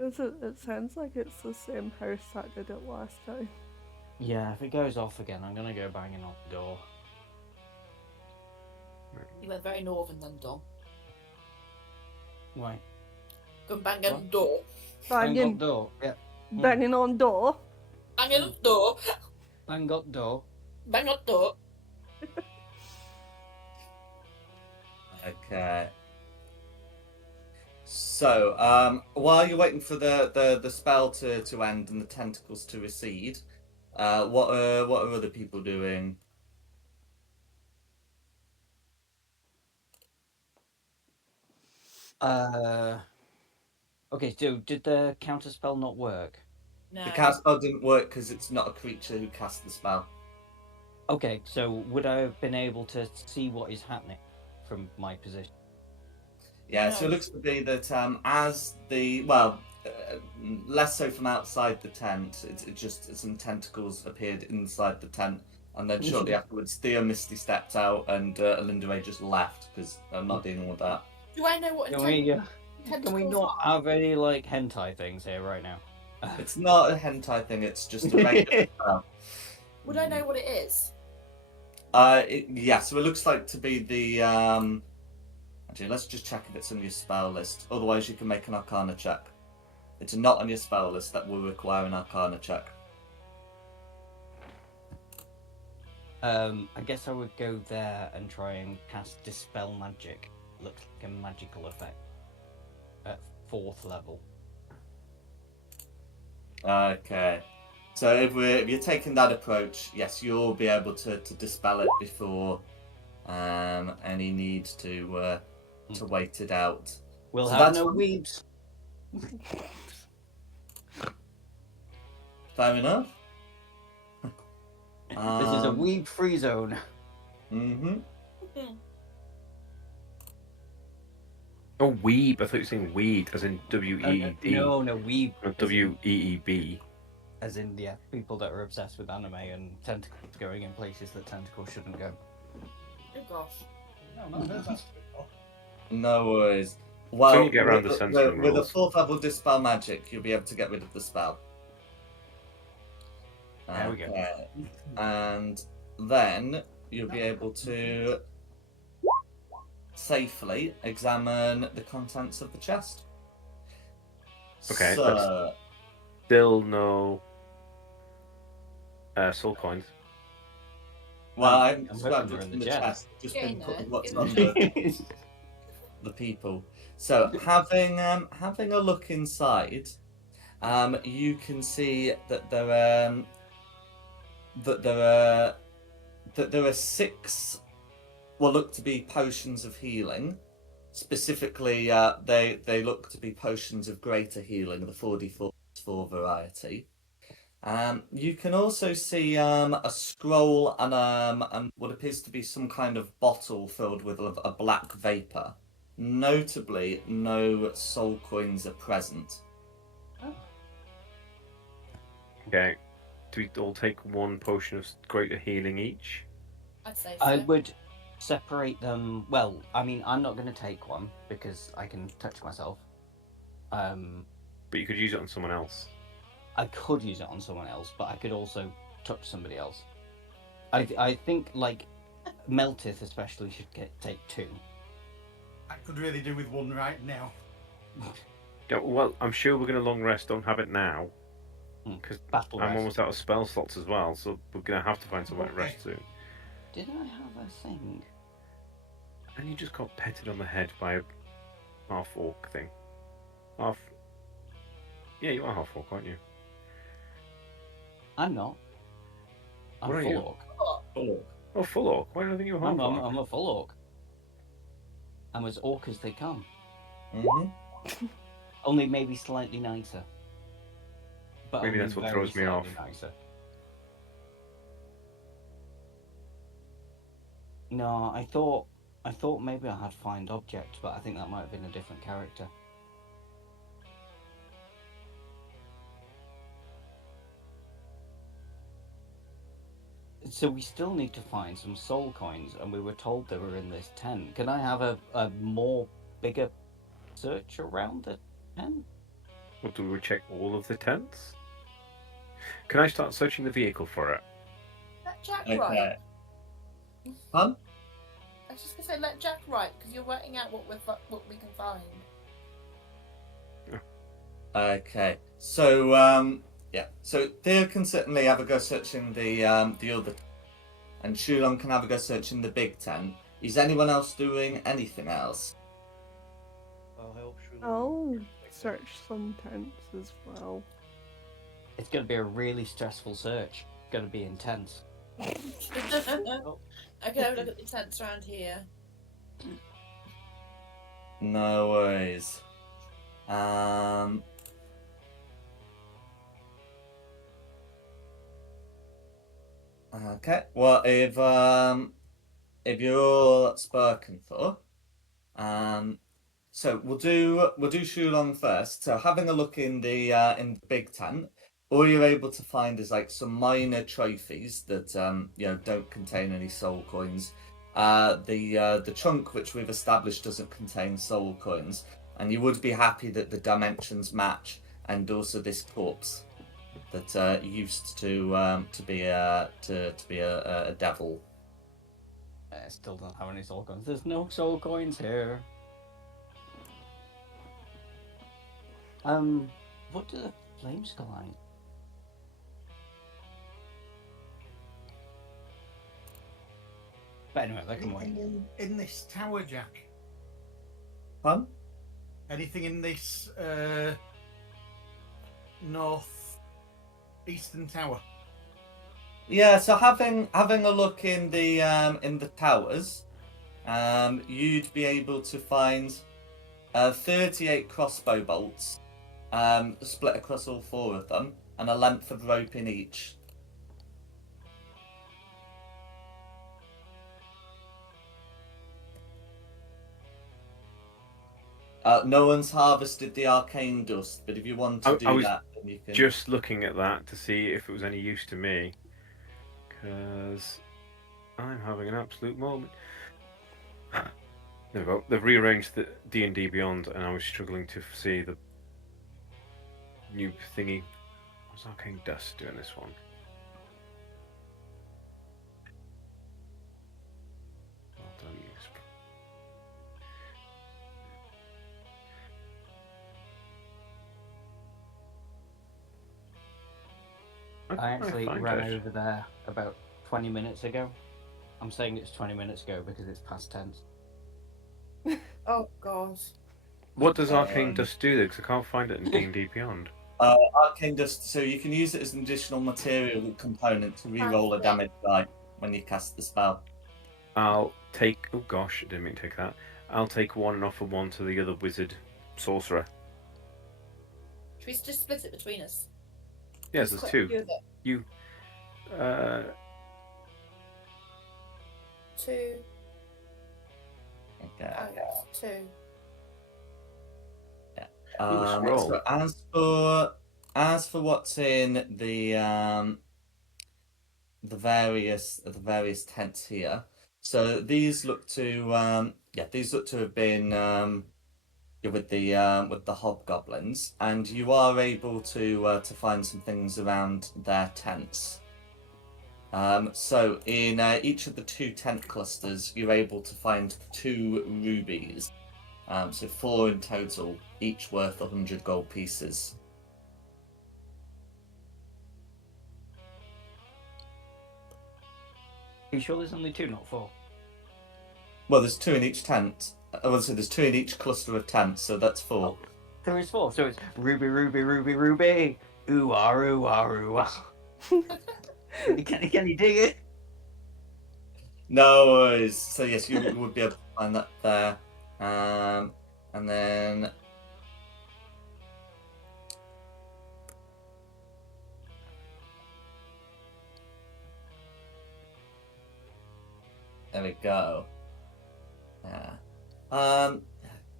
It sounds like it's the same house that did it last time. Yeah, if it goes off again, I'm gonna go banging on the door. You went very northern then, Dom. Why? Go bang on the door. Bang on Banging, door. Yeah. banging on door. Bang on the door. Bang on door. Bang on the door. Okay. So, while you're waiting for the spell to end and the tentacles to recede, what are other people doing? Okay, so did the counter spell not work? No. The cast spell didn't work because it's not a creature who cast the spell. Okay, so would I have been able to see what is happening from my position? Yeah, so it looks to be that less so from outside the tent. It's just some tentacles appeared inside the tent, and then shortly afterwards, Theo Misty stepped out, and Elindre just left because I'm not dealing with that. Do I know what Can we tentacles not are? have any like hentai things here right now? It's not a hentai thing. It's just a regular spell. Would I know what it is? Yeah. So it looks like to be the. Actually, let's just check if it's on your spell list. Otherwise, you can make an Arcana check. It's not on your spell list. That will require an Arcana check. I guess I would go there and try and cast Dispel Magic. Looks like a magical effect at 4th level. Okay. So if you're taking that approach, yes, you'll be able to dispel it before any need to wait it out. We'll So have that's no fine. weebs. Fair enough. This is a weeb-free zone. Mm-hmm. Oh, weeb. I thought you were saying weed, as in W-E-E-D. No, weeb. Not W-E-E-B. As in, yeah, people that are obsessed with anime and tentacles going in places that tentacles shouldn't go. Oh gosh. No, I've not heard that before. No worries. Well, you get around the censoring with a rules. 4th level dispel magic, you'll be able to get rid of the spell. There we go. And then you'll be able to safely examine the contents of the chest. Okay, So, Still no soul coins. well, I I'm described hoping it they're in the chest. Just Get in pinpoint there, what's get on in the people. So, having a look inside, you can see that there are 6 what look to be potions of healing. Specifically, they look to be potions of greater healing, the 4d4 variety. You can also see a scroll and what appears to be some kind of bottle filled with a black vapor. Notably, no soul coins are present. Okay. Do we all take 1 potion of greater healing each? I'd say so. I would separate them. Well, I mean, I'm not going to take one because I can touch myself. But you could use it on someone else. I could use it on someone else, but I could also touch somebody else. I think, like, Meltith especially should take 2. I could really do with 1 right now. Yeah, well, I'm sure we're going to long rest. Don't have it now. Because Battle I'm rest. almost out of spell slots as well, so we're going to have to find somewhere to rest soon. Did I have a thing? And you just got petted on the head by a half-orc thing. Yeah, you are half-orc, aren't you? I'm not. I'm What are full you? orc. Oh, full orc. Why do I think you're I'm, half-orc? I'm a full orc. I'm as orc as they come. Mm-hmm. Only maybe slightly nicer. But Maybe only that's what very throws me off. slightly nicer. No, I thought maybe I had find object, but I think that might have been a different character. So we still need to find some soul coins, and we were told they were in this tent. Can I have a more bigger search around the tent? Well, do we check all of the tents? Can I start searching the vehicle for it? Let Jack Okay. write. Huh? I was just gonna say let Jack write because you're working out what we can find. Okay. So yeah. So Theo can certainly have a go searching the other, and Shulon can have a go searching the big tent. Is anyone else doing anything else? I'll help Shulon. I'll search some tents as well. It's going to be a really stressful search. It's going to be intense. I can have a look at the tents around here. No worries. Okay. Well, if you're all spoken for, so we'll do Shulong first. So having a look in the big tent, all you're able to find is like some minor trophies that don't contain any soul coins. The trunk which we've established doesn't contain soul coins, and you would be happy that the dimensions match, and also this corpse that used to be a devil. I still don't have any soul coins. There's no soul coins here. What do the flames go like? But anyway, that can wait. Anything in this tower, Jack? Huh? Anything in this north Eastern Tower. Yeah, so having a look in the towers, you'd be able to find 38 crossbow bolts, split across all 4 of them, and a length of rope in each. No one's harvested the arcane dust, but if you want to I do was that, then you can. just looking at that to see if it was any use to me, because I'm having an absolute moment. There we go. They've rearranged the D&D Beyond, and I was struggling to see the new thingy. What's Arcane Dust doing this one? Well done, Yusp. I actually find ran it. over there about 20 minutes ago. I'm saying it's 20 minutes ago because it's past tense. Oh god. What does Arcane Um, Dust do? Because I can't find it in D&D Beyond. Arcane dust, so you can use it as an additional material component to re-roll a damage die when you cast the spell. I'll take. Oh gosh, I didn't mean to take that. I'll take one and offer one to the other wizard sorcerer. Should we just split it between us? Yes, Just there's quite a 2. few of it. You. 2. Okay. Oh, 2. Scroll. So as for what's in the various tents here, so these look to have been with the hobgoblins, and you are able to find some things around their tents. So in each of the 2 tent clusters, you're able to find 2 rubies. So 4 in total, each worth 100 gold pieces. Are you sure there's only 2, not 4? Well, there's 2 in each tent. So there's 2 in each cluster of tents, so that's 4. Oh, there is 4, so it's ruby, ruby, ruby, ruby. Ooh ah, ooh ah, ooh ah. Can you dig it? No worries. So yes, you would be able to find that there. And then there we go. Yeah.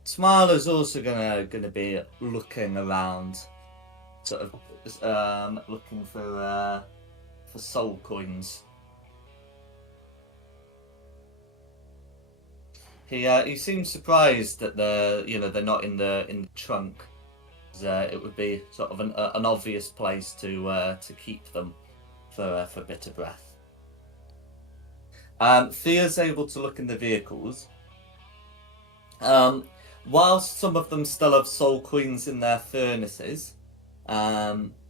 Smiler's also gonna be looking around, sort of looking for soul coins. He seems surprised that they're not in the trunk. It would be sort of an obvious place to keep them for bitter breath. Thea's able to look in the vehicles. Whilst some of them still have soul coins in their furnaces, they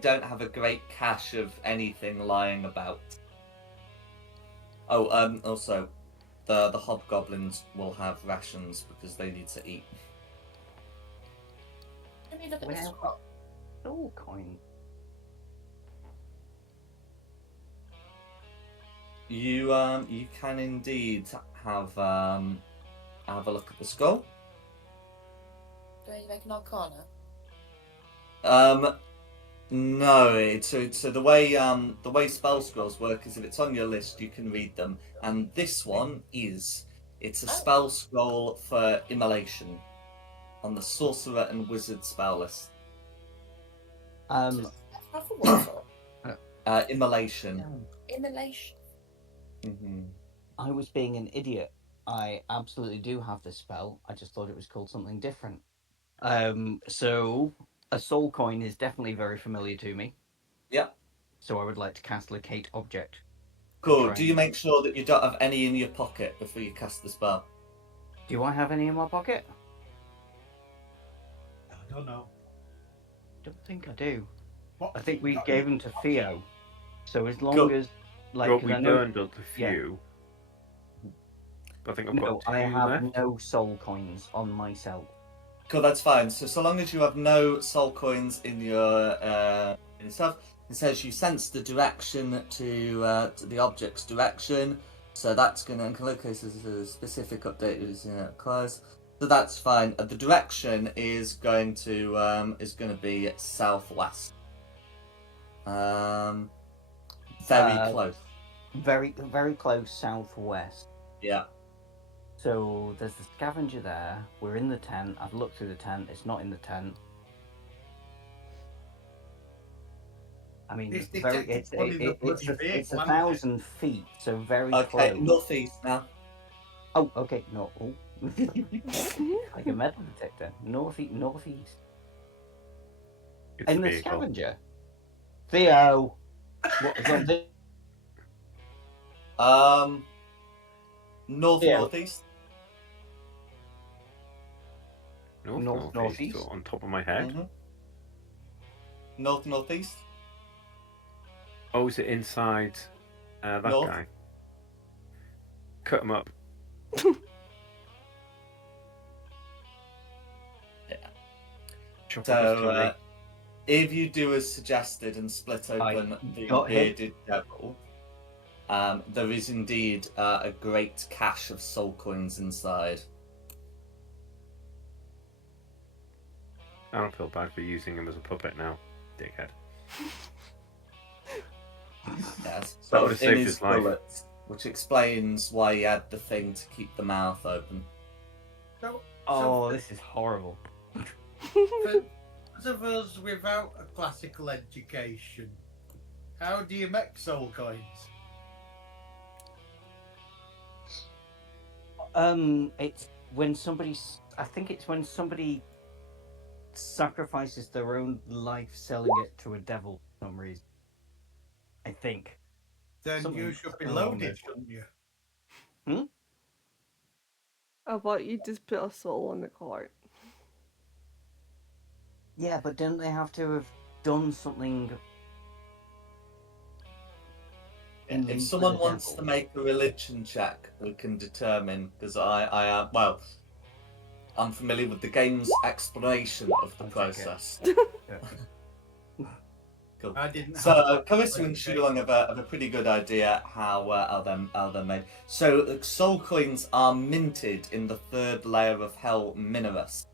don't have a great cache of anything lying about. Oh, also, the hobgoblins will have rations because they need to eat. Let me look at Well, this scroll. Soul coin. You can indeed have a look at the skull. Do I need to make an arcana? No. So the way spell scrolls work is if it's on your list, you can read them, and this one it's a spell scroll for immolation on the sorcerer and wizard spell list. That's not for what? Immolation. Immolation. Mm-hmm. I was being an idiot. I absolutely do have this spell. I just thought it was called something different. So a soul coin is definitely very familiar to me. Yep. So I would like to cast Locate Object. Cool. Do you make sure that you don't have any in your pocket before you cast the spell? Do I have any in my pocket? I don't know. Don't think I do. What I think have we you got gave in them to your Theo. So as long Cool. as, like, Well, 'cause we I know, burned a few. I think I've no, got 2 I have left. no soul coins on myself. Cool, that's fine. So long as you have no soul coins in your stuff, it says you sense the direction to the object's direction. So that's gonna in case there's a specific update is close. So that's fine. The direction is going to be southwest. Very close. Very, very close southwest. Yeah. So there's the scavenger there. We're in the tent. I've looked through the tent. It's not in the tent. I mean, This very. detective's one in the bloody It's vehicle, hasn't 1,000 feet, so very Okay, close. northeast now. Oh, okay. No. Oh. Like a metal detector. Northeast. It's In a the vehicle. scavenger. Theo. What is on this? Northeast. Northeast. On top of my head. Mm-hmm. Northeast. Oh, is it inside that North. guy? Cut him up. Yeah. Chop up his So, tummy. if you do as suggested and split open the got him. bearded devil, there is indeed a great cache of soul coins inside. I don't feel bad for using him as a puppet now, dickhead. Yes, That so would've in saved his his life. bullets, which explains why he had the thing to keep the mouth open. So, Oh, this is horrible. for those of us without a classical education, how do you make soul coins? It's when somebody. I think it's when somebody sacrifices their own life, selling it to a devil for some reason. I think. Then Something you should be along loaded, those shouldn't you? I thought you just put a soul on the cart. Yeah, but didn't they have to have done something? If someone wants to make a religion check, we can determine, because I well, I'm familiar with the game's explanation of the I'll check it. process. Cool. I didn't. So Carissa and Shulong have a pretty good idea how they're made. So soul coins are minted in the third layer of Hell Minerus,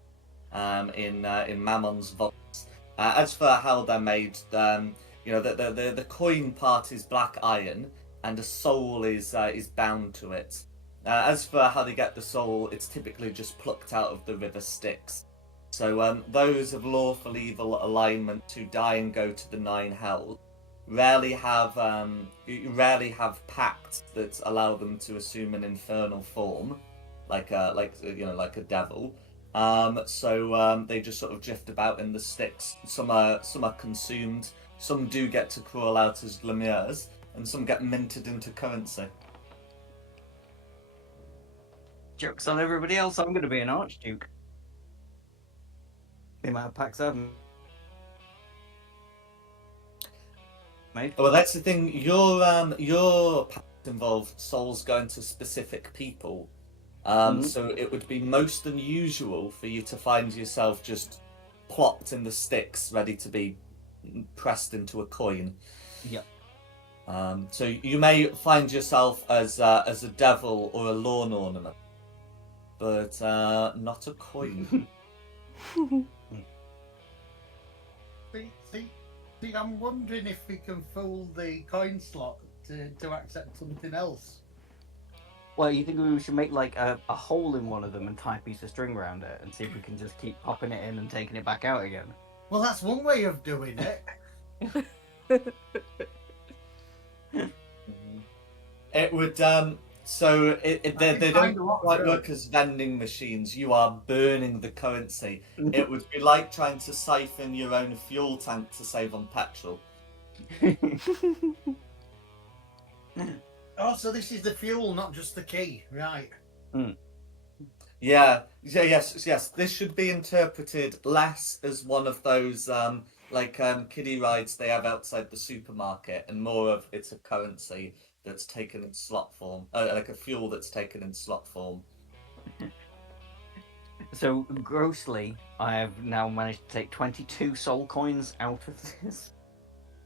in Mammon's vaults. As for how they're made, the coin part is black iron, and a soul is bound to it. As for how they get the soul, it's typically just plucked out of the river Styx. So those of lawful evil alignment who die and go to the nine hells rarely have pacts that allow them to assume an infernal form, like a devil. So they just sort of drift about in the Styx. Some are consumed. Some do get to crawl out as lemures, and some get minted into currency. Joke's on everybody else. I'm going to be an archduke. The amount of packs I've made. Well, that's the thing. Your pact involved souls going to specific people. So it would be most unusual for you to find yourself just plopped in the Styx, ready to be pressed into a coin. Yep. So you may find yourself as a devil or a lawn ornament, but not a coin. See, I'm wondering if we can fool the coin slot to accept something else. Well, you think we should make like a hole in one of them and tie a piece of string around it and see if we can just keep popping it in and taking it back out again? Well, that's one way of doing it. It would they don't quite work as vending machines. You are burning the currency. It would be like trying to siphon your own fuel tank to save on petrol. Oh, so this is the fuel, not just the key, right? Yes. This should be interpreted less as one of those kiddie rides they have outside the supermarket, and more of it's a currency that's taken in slot form, like a fuel that's taken in slot form. So grossly, I have now managed to take 22 soul coins out of this.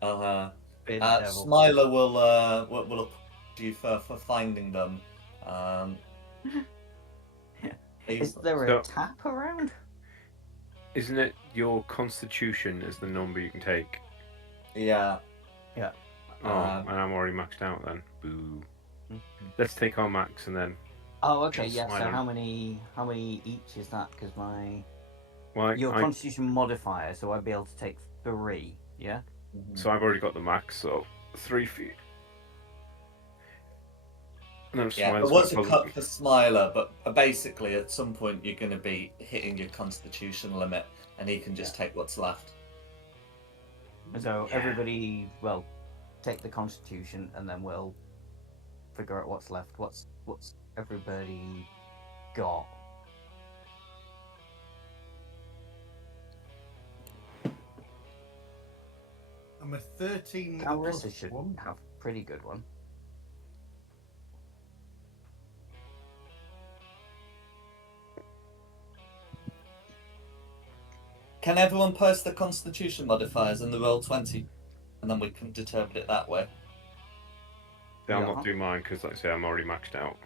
Uh-huh. Bit devil. Smiler will applaud you for finding them. Is there a So- tap around? Isn't it your constitution is the number you can take? Yeah. Oh, and I'm already maxed out then. Boo. Let's take our max and then. Oh, okay, Just yeah. So smile how many each is that? Because Well, your constitution modifier, so I'd be able to take 3. Yeah. so I've already got the max, so 3 feet. And then Yeah, there Smile's was a got cut for Smiler, but basically at some point you're going to be hitting your constitution limit, and he can just take what's left. So everybody, well, take the constitution, and then we'll figure out what's left. What's everybody got? I'm a 13 with a Clarissa plus should 1. have a pretty good one. Can everyone post the constitution modifiers in the roll 20? And then we can determine it that way. I'll Yeah. not do mine because, like I say, I'm already maxed out.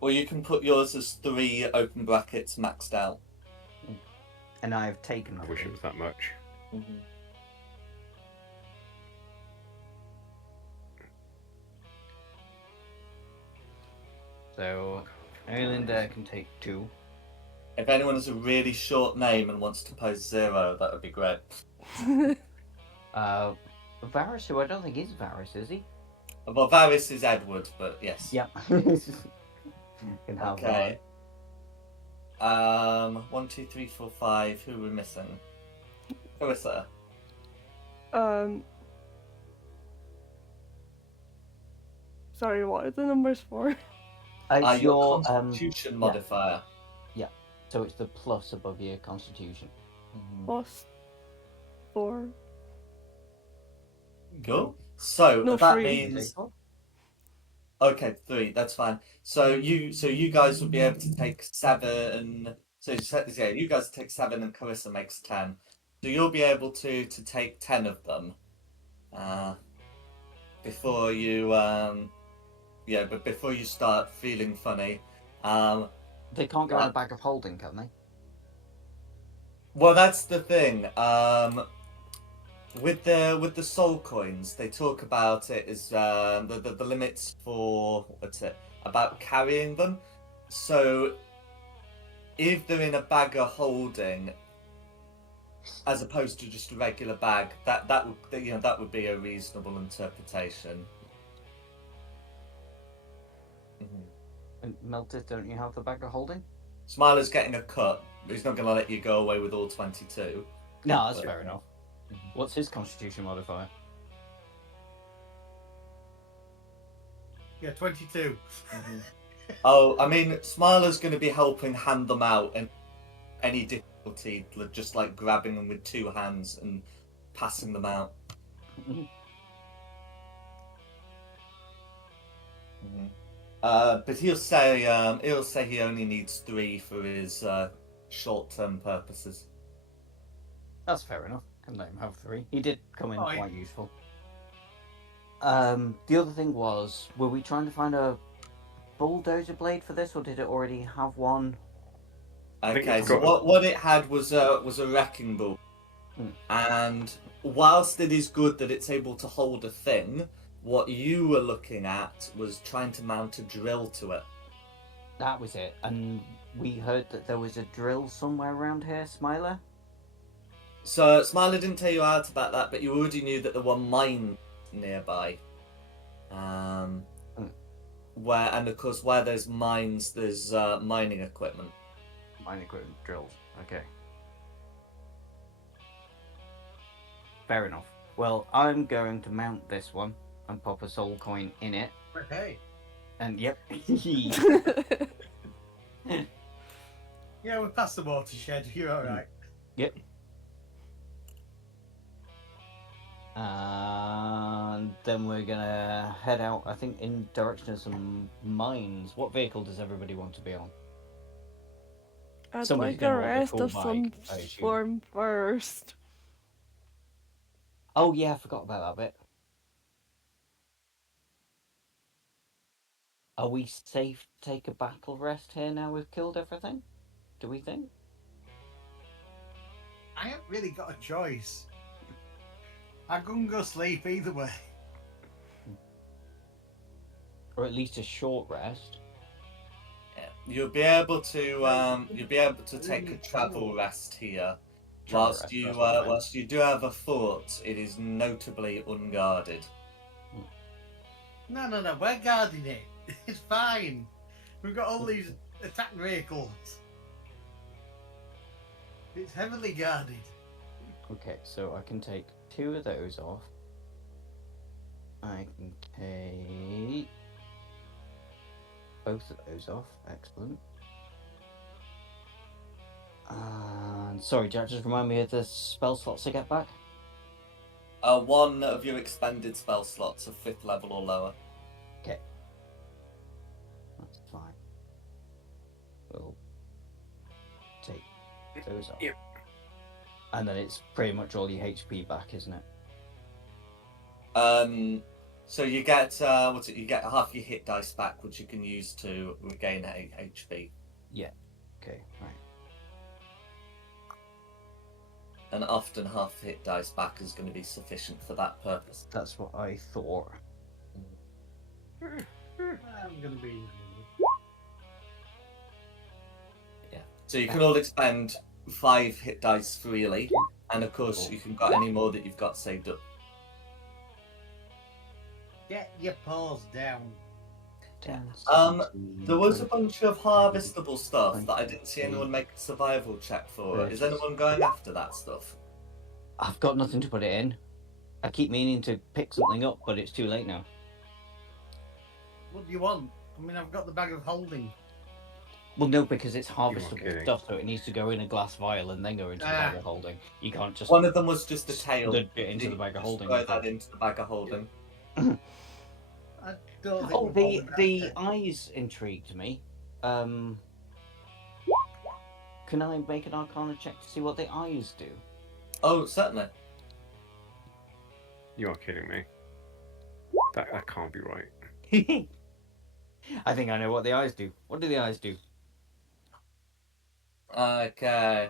Or you can put yours as 3 open brackets maxed out. And I've taken I that. wish it was that much. So Erlinda can take 2. If anyone has a really short name and wants to post 0, that would be great. Varys, who I don't think is Varys, is he? Well, Varys is Edward, but yes. Yep. Can have Okay. 1, 2, 3, 4, 5. Who are we missing? Clarissa. Sorry, what are the numbers for? It's Your your constitution modifier. so it's the plus above your constitution. Plus 4. Cool. So No, that 3. means okay, 3. That's fine. So you guys would be able to take 7. So yeah, you guys take 7, and Carissa makes 10. So you'll be able to take 10 of them. Before you but before you start feeling funny. They can't go in a bag of holding, can they? Well, that's the thing. With the soul coins, they talk about it as the limits for about carrying them. So if they're in a bag of holding, as opposed to just a regular bag, that would be a reasonable interpretation. And Melted, don't you have the bag of holding? Smiler's getting a cut. He's not going to let you go away with all 22. No, that's But- fair enough. What's his constitution modifier? Yeah, 22. Oh, I mean, Smiler's going to be helping hand them out, and any difficulty, just like grabbing them with 2 hands and passing them out. But he'll say he only needs 3 for his short-term purposes. That's fair enough. Can let him have 3. He did come in Oh, yeah. quite useful. The other thing was, were we trying to find a bulldozer blade for this, or did it already have one? think Okay, it's so got- what it had was a wrecking ball, and whilst it is good that it's able to hold a thing, what you were looking at was trying to mount a drill to it. That was it. And we heard that there was a drill somewhere around here, Smiler? So Smiler didn't tell you out about that, but you already knew that there were mines nearby. And of course where there's mines, there's mining equipment. Mine equipment drills. Okay. Fair enough. Well, I'm going to mount this one and pop a soul coin in it. Hey. And yep. Yeah, we're past the watershed. You're alright. Yep. And then we're gonna head out, I think, in direction of some mines. What vehicle does everybody want to be on? I'd Somebody's like a gonna want the rest cool of some bike, I assume. form first. Oh yeah, I forgot about that bit. Are we safe to take a battle rest here now we've killed everything? Do we think? I haven't really got a choice. I couldn't go sleep either way. Or at least a short rest? Yeah. You'll be able to take a travel rest here. Travel rest, that's what I meant. Whilst you do have a fort, it is notably unguarded. No. We're guarding it. It's fine. We've got all these attack vehicles. It's heavily guarded. Okay, so I can take 2 of those off. I can take both of those off. Excellent. And sorry, Jack, just remind me of the spell slots to get back. One of your expended spell slots of 5th level or lower. Okay. That's fine. We'll take those off. Yep. And then it's pretty much all your HP back, isn't it? So you get you get half your hit dice back, which you can use to regain HP. Yeah. Okay, right. And often half the hit dice back is going to be sufficient for that purpose. That's what I thought. I'm gonna be. Yeah. So you can all expend 5 hit dice freely, and of course you can got any more that you've got saved up. Get your paws down. 10, There was a bunch of harvestable stuff that I didn't see anyone make a survival check for. Is anyone going after that stuff? I've got nothing to put it in. I keep meaning to pick something up, but it's too late now. What do you want? I mean, I've got the bag of holding. Well, no, because it's kidding. harvestable stuff, so it needs to go in a glass vial and then go into the bag of holding. You can't just One of them was just a tail. put it into the bag of holding. Throw that into the bag of holding. I don't think Oh, we're the holding that. eyes intrigued me. Can I make an Arcana check to see what the eyes do? Oh, certainly. You are kidding me. That can't be right. I think I know what the eyes do. What do the eyes do? Okay.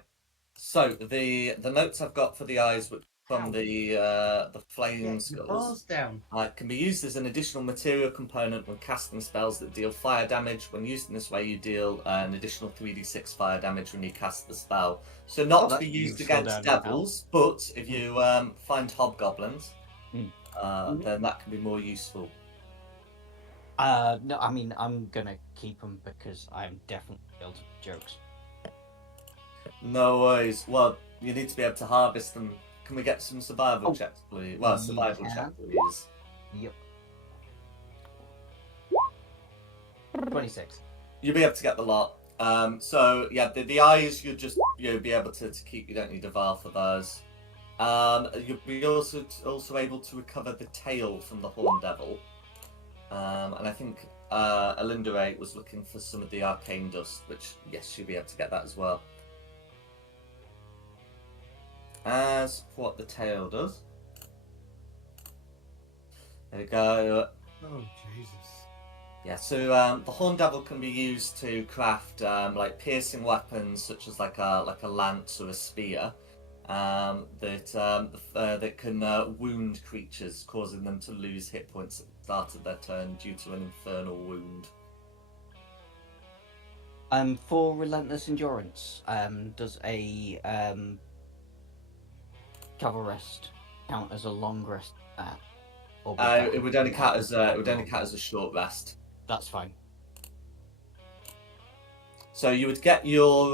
So the notes I've got for the eyes from the flame Get your skulls paws down. can be used as an additional material component when casting spells that deal fire damage. When used in this way, you deal an additional 3d6 fire damage when you cast the spell. So not to that's be used useful against down in devils, but if you find hobgoblins, Mm. then that can be more useful. No, I mean, I'm gonna keep them because I'm definitely able to jokes. No worries. Well, you need to be able to harvest them. Can we get some survival checks, please? Well, survival check, please. Yep. 26. You'll be able to get the lot. So yeah, the eyes you'll be able to keep. You don't need a vial for those. You'll be also able to recover the tail from the horn devil. And I think Elindere was looking for some of the arcane dust, which yes, you'll be able to get that as well. As for what the tail does, there we go. Oh Jesus! Yeah, so the horn devil can be used to craft like piercing weapons, such as like a lance or a spear, that can wound creatures, causing them to lose hit points at the start of their turn due to an infernal wound. For relentless endurance, does a cover rest count as a long rest? Or It would only count as a short rest. That's fine. So you would get your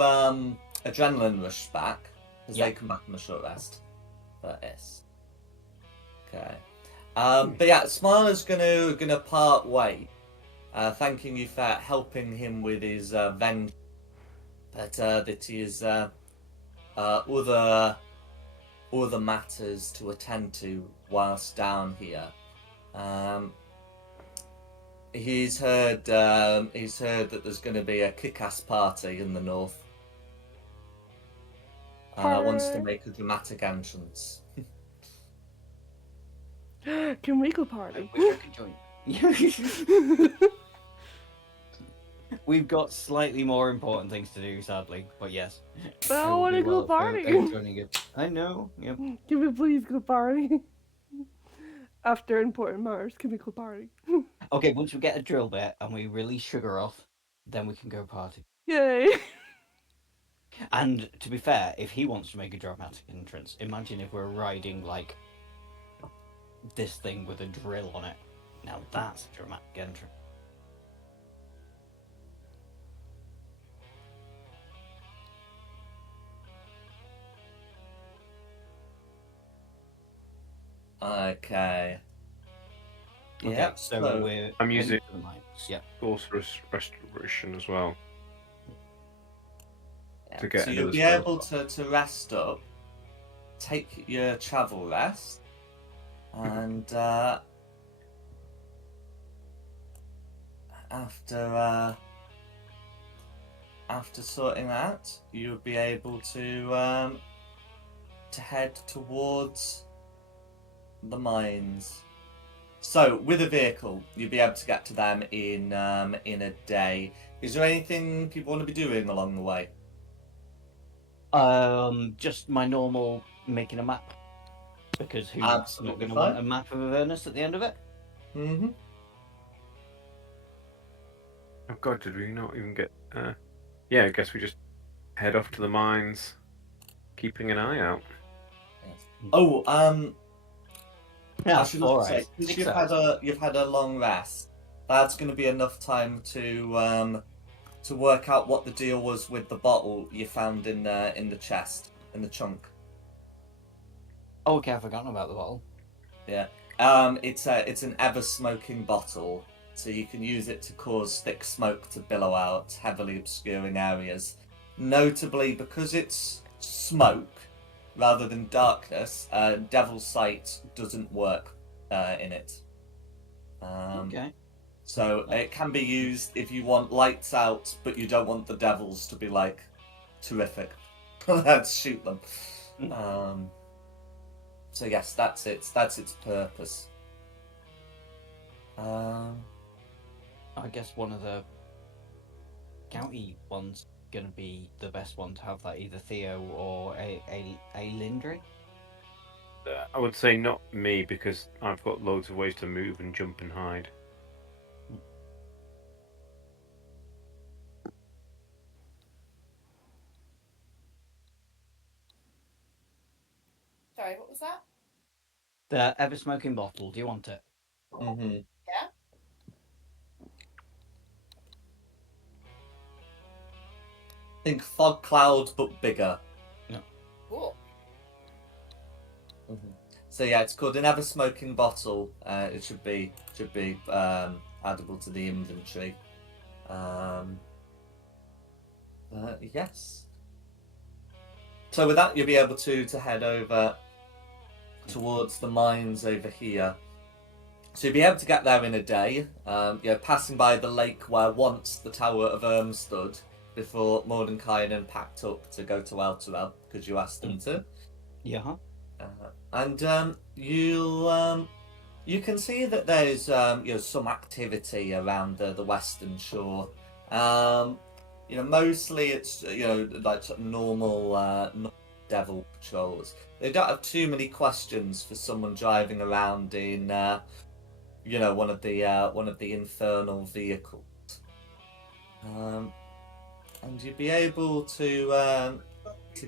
adrenaline rush back as Yeah. they come back from a short rest. That is okay. But yeah, Smiler's gonna part way, thanking you for helping him with his vengeance. But that he has other matters to attend to whilst down here. He's heard that there's going to be a kick-ass party in the north, wants to Party. make a dramatic entrance. Can we go I party? wish I could join. We've got slightly more important things to do, sadly. But yes. But I will want be to go well party. joining it. I know. Yep. Can we please go party? After important matters, can we go party? Okay, once we get a drill bit and we release Sugar off, then we can go party. Yay! And to be fair, if he wants to make a dramatic entrance, imagine if we're riding like this thing with a drill on it. Now that's a dramatic entrance. Okay. Okay, Yeah, so so we're I'm using into the mines. Yeah. Sorceress Restoration as well. Yeah. To get So into you'll the be spell able to rest up, take your travel rest, and after sorting that, you'll be able to head towards the mines. So with a vehicle, you'll be able to get to them in a day. Is there anything people want to be doing along the way? Just my normal making a map. Because who's not Absolutely going to fine. want a map of Avernus at the end of it? Mm-hmm. Oh god, did we not even get... Yeah, I guess we just head off to the mines, keeping an eye out. Oh, Yeah, I should also say, alright. because 6 hours. you've had a long rest, that's going to be enough time to work out what the deal was with the bottle you found in the chest, in the trunk. Oh, okay, I've forgotten about the bottle. Yeah. It's an ever smoking bottle, so you can use it to cause thick smoke to billow out, heavily obscuring areas. Notably, because it's smoke rather than darkness, Devil's Sight doesn't work in it. Okay. So it can be used if you want lights out, but you don't want the devils to be like terrific. Let's shoot them. So yes, that's its purpose. I guess one of the county ones going to be the best one to have that, either Theo or a Lindry. I would say not me, because I've got loads of ways to move and jump and hide. Sorry, what was that? The ever smoking bottle. Do you want it? Mm-hmm. Yeah. Think fog cloud, but bigger. Cool. Mm-hmm. So yeah, it's called an ever smoking bottle. It should be addable to the inventory. Yes. So with that, you'll be able to head over towards the mines over here. So you'll be able to get there in a day. Passing by the lake where once the Tower of stood before Mordenkainen packed up to go to Elturel because you asked him to. Yeah. And you can see that there's some activity around the western shore. Mostly it's like sort of normal devil patrols. They don't have too many questions for someone driving around in one of the infernal vehicles. And you'd be able to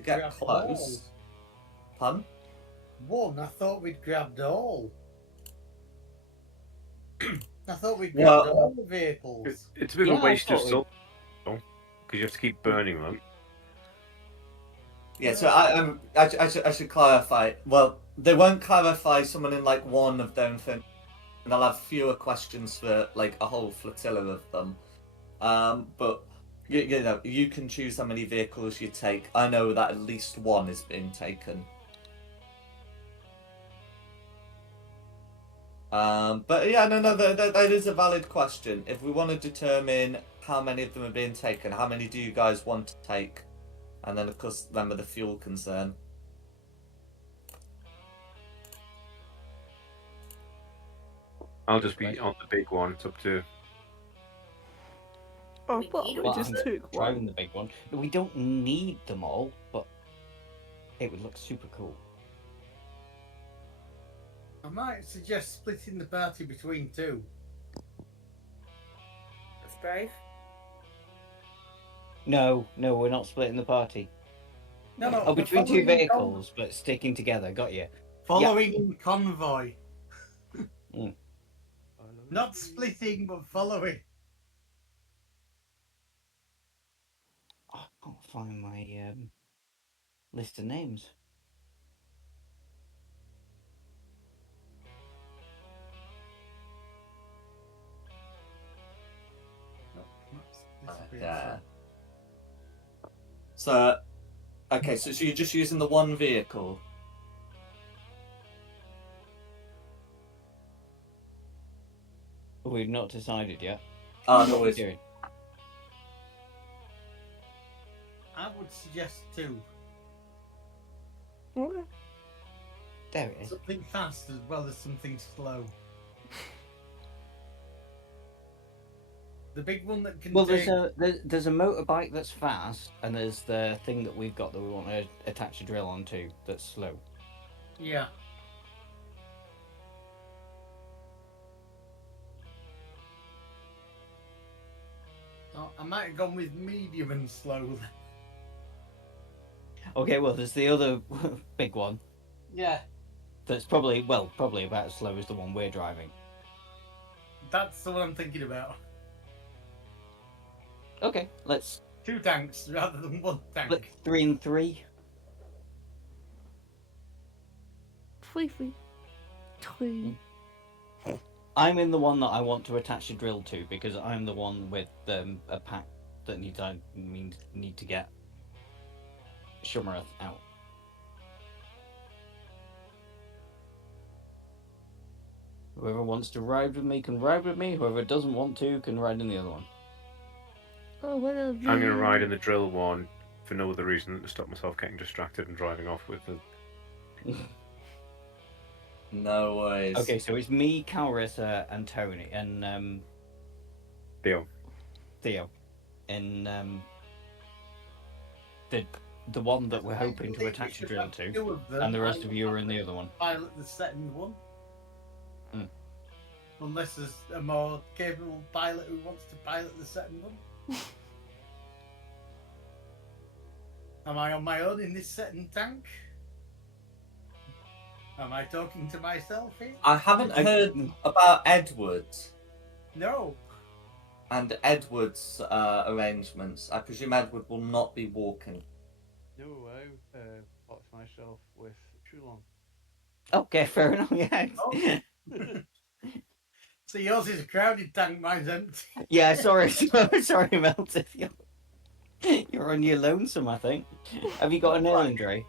get Grab close. Pardon? One, I thought we'd grabbed all. I thought we'd Well- grabbed all the vehicles. It's a bit Yeah, of a I waste of thought we- salt, because you have to keep burning them. Yeah, so I should clarify. Well, they won't clarify someone in like one of them, and they'll have fewer questions for like a whole flotilla of them. But you can choose how many vehicles you take. I know that at least one is being taken. But yeah, no, that is a valid question. If we want to determine how many of them are being taken, how many do you guys want to take? And then, of course, remember the fuel concern. I'll just be on the big one. It's up to. Oh, We but need we Well, just I'm took driving one. the big one. We don't need them all, but it would look super cool. I might suggest splitting the party between two. That's brave. No, we're not splitting the party. No, no. Oh, but between two following in vehicles, but sticking together. Got you. following in convoy. Mm. Not splitting, but following. Oh, I can't find my list of names. Okay. So, okay, so you're just using the one vehicle. We've not decided yet. Oh, What no, we're it's doing. I would suggest two. Okay. There it is. Something fast as well as something slow. The big one that can Well, take... there's a motorbike that's fast, and there's the thing that we've got that we want to attach a drill onto that's slow. Yeah. Oh, I might have gone with medium and slow then. Okay, well, there's the other big one Yeah. that's probably about as slow as the one we're driving. That's the one I'm thinking about. Okay, let's Two tanks rather than one tank. split 3 and 3. Fleefy. Twee. I'm in the one that I want to attach a drill to because I'm the one with a pack that need to get Shumarath out. Whoever wants to ride with me can ride with me. Whoever doesn't want to can ride in the other one. Oh, what are I'm going to ride in the drill one for no other reason than to stop myself getting distracted and driving off with the. no worries. Okay, so it's me, Calrissa, and Tony, and Theo, and the one that we're hoping to attach a drill to, Two of them, and the rest of you are in the other one. Pilot the second one. Mm. Unless there's a more capable pilot who wants to pilot the second one. Am I on my own in this second tank? Am I talking to myself here? I haven't heard about Edward's No. and Edward's arrangements. I presume Edward will not be walking. No, I boxed myself with Trulon. Okay, fair enough. Yeah. Oh. So yours is a crowded tank, mine's empty. Yeah. Sorry, Melted. You're on your lonesome, I think. Have you got an Elendray?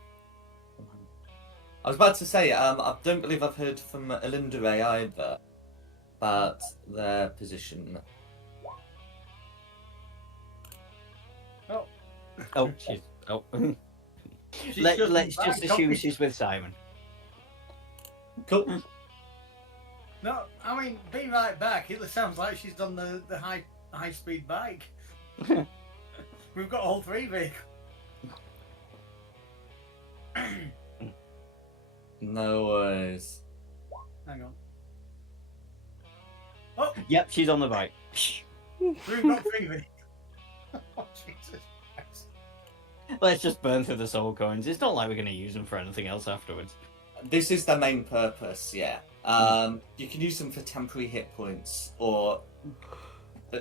I was about to say, I don't believe I've heard from Elindere either about their position. Oh. Oh, she's. Oh. She's Let's back, just assume copy. she's with Simon. Cool. No, I mean, be right back. It sounds like she's done the high speed bike. We've got all three vehicles. No worries. Hang on. Oh, Yep, she's on the bike. we've got three vehicles. Oh, Jesus Christ. Let's just burn through the soul coins. It's not like we're going to use them for anything else afterwards. This is their main purpose, yeah. You can use them for temporary hit points, or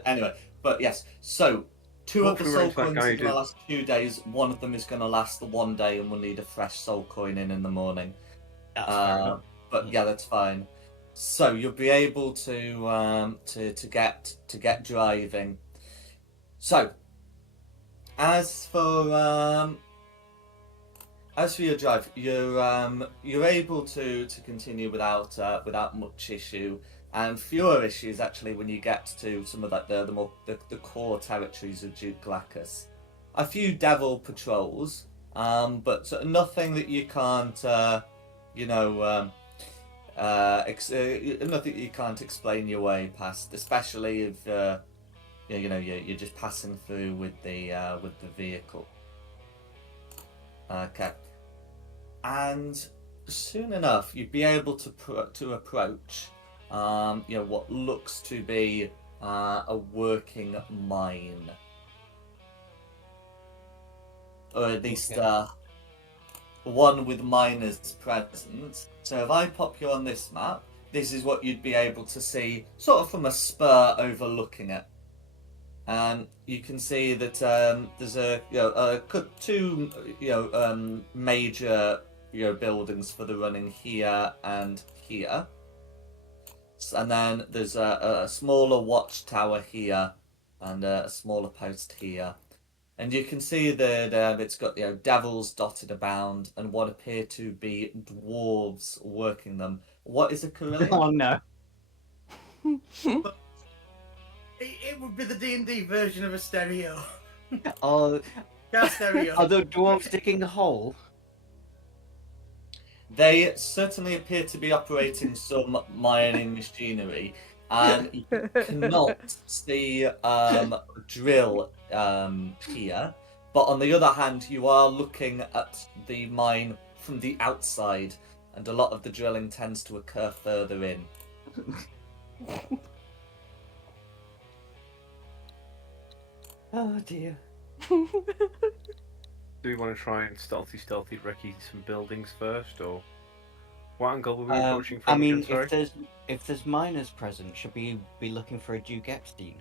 anyway. But yes, so two of the Hopefully soul we're into that coins are guide. going to last 2 days. One of them is going to last the 1 day, and we'll need a fresh soul coin in the morning. That's fair enough. But yeah, that's fine. So you'll be able to get driving. So as for your drive, you're able to continue without much issue, and fewer issues actually when you get to some of the core territories of Duke Glacus. a few devil patrols, but nothing that you can't, you know, nothing you can't explain your way past, especially if you're just passing through with the vehicle. Okay, and soon enough you'd be able to approach, what looks to be a working mine, or at least one with miners present. So if I pop you on this map, this is what you'd be able to see, sort of from a spur overlooking it. And you can see that there's two major buildings for the running here and here, and then there's a smaller watchtower here and a smaller post here. And you can see that it's got devils dotted about and what appear to be dwarves working them. What is a Carillion? Oh no. It would be the D&D version of a stereo. Oh, Car stereo. are the dwarves digging a hole? They certainly appear to be operating some mining machinery, and you cannot see drill here. But on the other hand, you are looking at the mine from the outside, and a lot of the drilling tends to occur further in. Oh dear. Do we want to try and stealthy Ricky some buildings first, or what angle were we approaching from? I mean, again, sorry? if there's miners present, should we be looking for a Duke Epstein?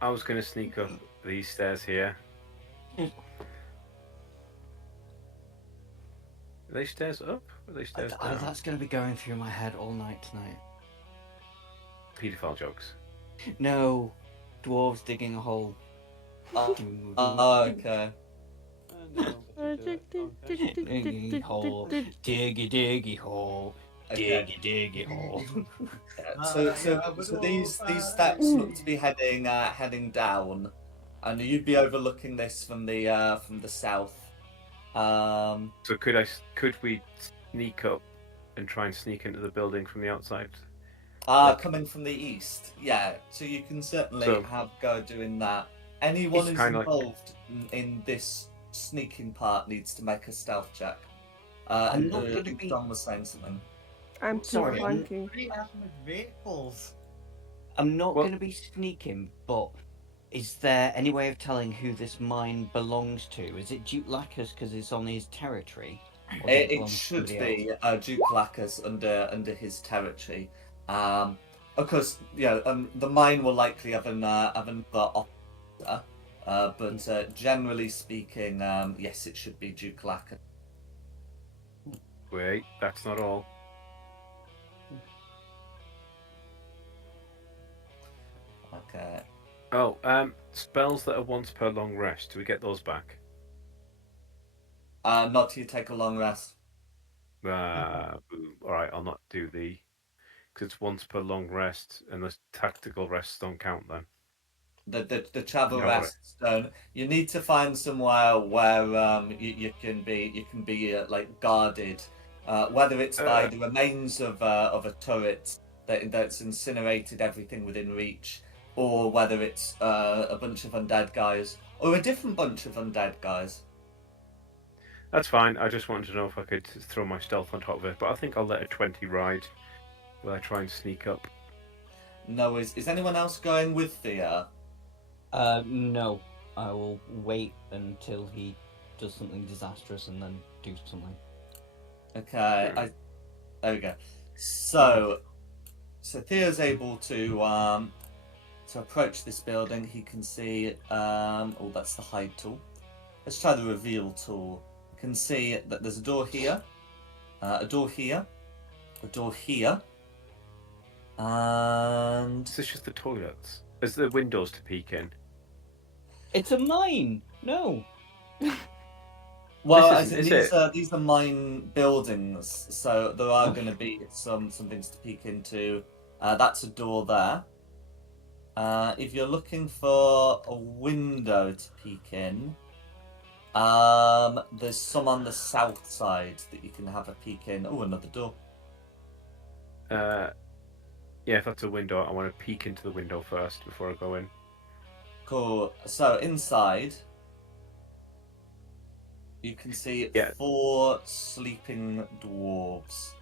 I was going to sneak up these stairs here. Are they stairs up? Or are they stairs down? That's going to be going through my head all night tonight. Paedophile jokes. No, dwarves digging a hole. Okay. Diggy hole, diggy hole, Okay. diggy hole. So these steps look to be heading down, and you'd be overlooking this from the south. So could we sneak up and try and sneak into the building from the outside? Coming from the east, yeah. So you can certainly So- have a go doing that. Anyone It's who's kinda like- involved in this sneaking part needs to make a stealth check. I'm And not gonna I think be- John was saying something. I'm Sorry, too I'm- flanking. Three armored vehicles. I'm not Well- going to be sneaking, but is there any way of telling who this mine belongs to? Is it Duke Lacus because it's on his territory? Or does It belong to should somebody be Duke Lacus under his territory. Of course, the mine will likely have another officer, but generally speaking, yes, it should be Duke Lacus. Wait, that's not all. Okay. Oh, spells that are once per long rest. Do we get those back? Not till you take a long rest. Boo. All right, I'll not do the, because it's once per long rest, and the tactical rests don't count then. The travel No, right. rests don't. You need to find somewhere where you can be like guarded, whether it's by the remains of a turret that's incinerated everything within reach, or whether it's a bunch of undead guys, or a different bunch of undead guys. That's fine. I just wanted to know if I could throw my stealth on top of it, but I think I'll let a 20 ride. Will I try and sneak up? No, is anyone else going with Thea? No, I will wait until he does something disastrous and then do something. Okay, there we go. So Theo's able to approach this building. He can see. Oh, that's the hide tool. Let's try the reveal tool. You can see that there's a door here, a door here, a door here, and Is this just the toilets? Is there windows to peek in? It's a mine! No! well, This isn't- these are mine buildings, so there are going to be some things to peek into. That's a door there. If you're looking for a window to peek in, there's some on the south side that you can have a peek in. Oh, another door. Yeah, if that's a window, I want to peek into the window first before I go in. Cool. So inside, you can see Yeah. 4 sleeping dwarves.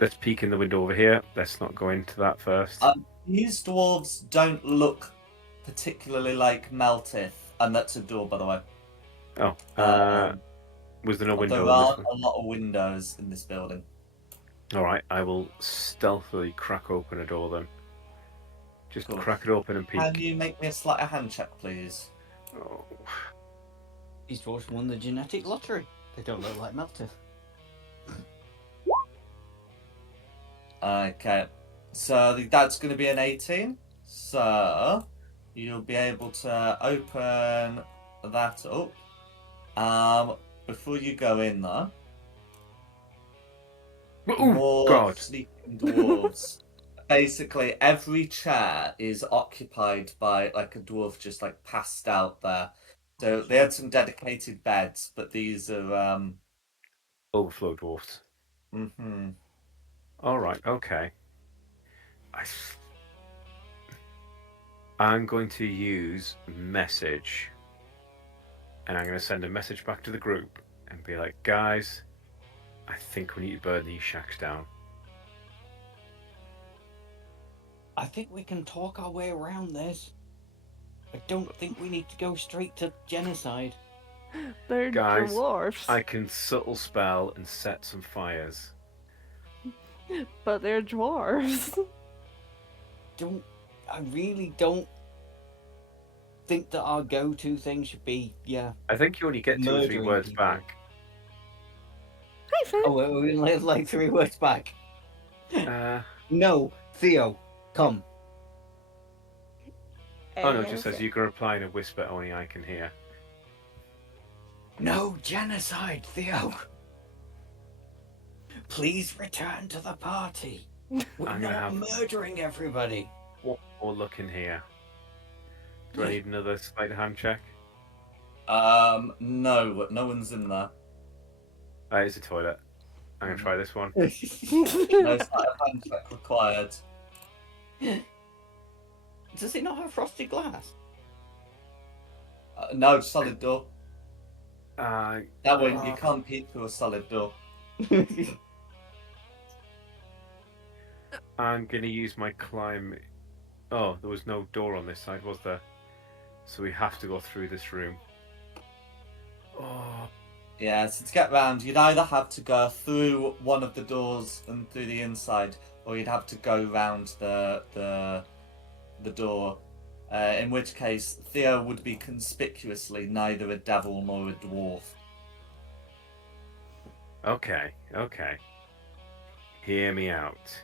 Let's peek in the window over here. Let's not go into that first. These dwarves don't look particularly like Meltith, and that's a door, by the way. Was there no But window there in this are one? a lot of windows in this building. Alright, I will stealthily crack open a door then. Just Cool. crack it open and peek. Can you make me a sleight of hand check, please? Oh. These dwarves won the genetic lottery. They don't look like Meltith. Okay. So that's going to be an 18. So you'll be able to open that up. Before you go in though, more God. sleeping dwarves. Basically, every chair is occupied by like a dwarf just like passed out there. So they had some dedicated beds, but these are Overflow dwarfs. mhm. Alright, okay. I'm going to use message. And I'm going to send a message back to the group and be like, guys, I think we need to burn these shacks down. I think we can talk our way around this. I don't think we need to go straight to genocide. They're Guys, dwarfs. I can subtle spell and set some fires. But they're dwarves. I really don't think that our go-to thing should be, I think you only get 2 or 3 murdering words people. back. Hi, Finn. Oh, we only have like 3 words back. No, Theo, come. Oh no, it just says you can reply in a whisper only I can hear. No genocide, Theo. Please return to the party. We're I'm gonna not have- murdering everybody. One more look in here. Do I need another sleight of hand check? No one's in there. It's a toilet. I'm gonna try this one. No sleight of hand check required. Does it not have frosted glass? No, solid door. Uh, That way you can't peek through a solid door. I'm gonna use my climb. Oh, there was no door on this side, was there? So we have to go through this room. Oh, Yeah, so to get round, you'd either have to go through one of the doors and through the inside, or you'd have to go round the door. In which case, Theo would be conspicuously neither a devil nor a dwarf. okay. Hear me out.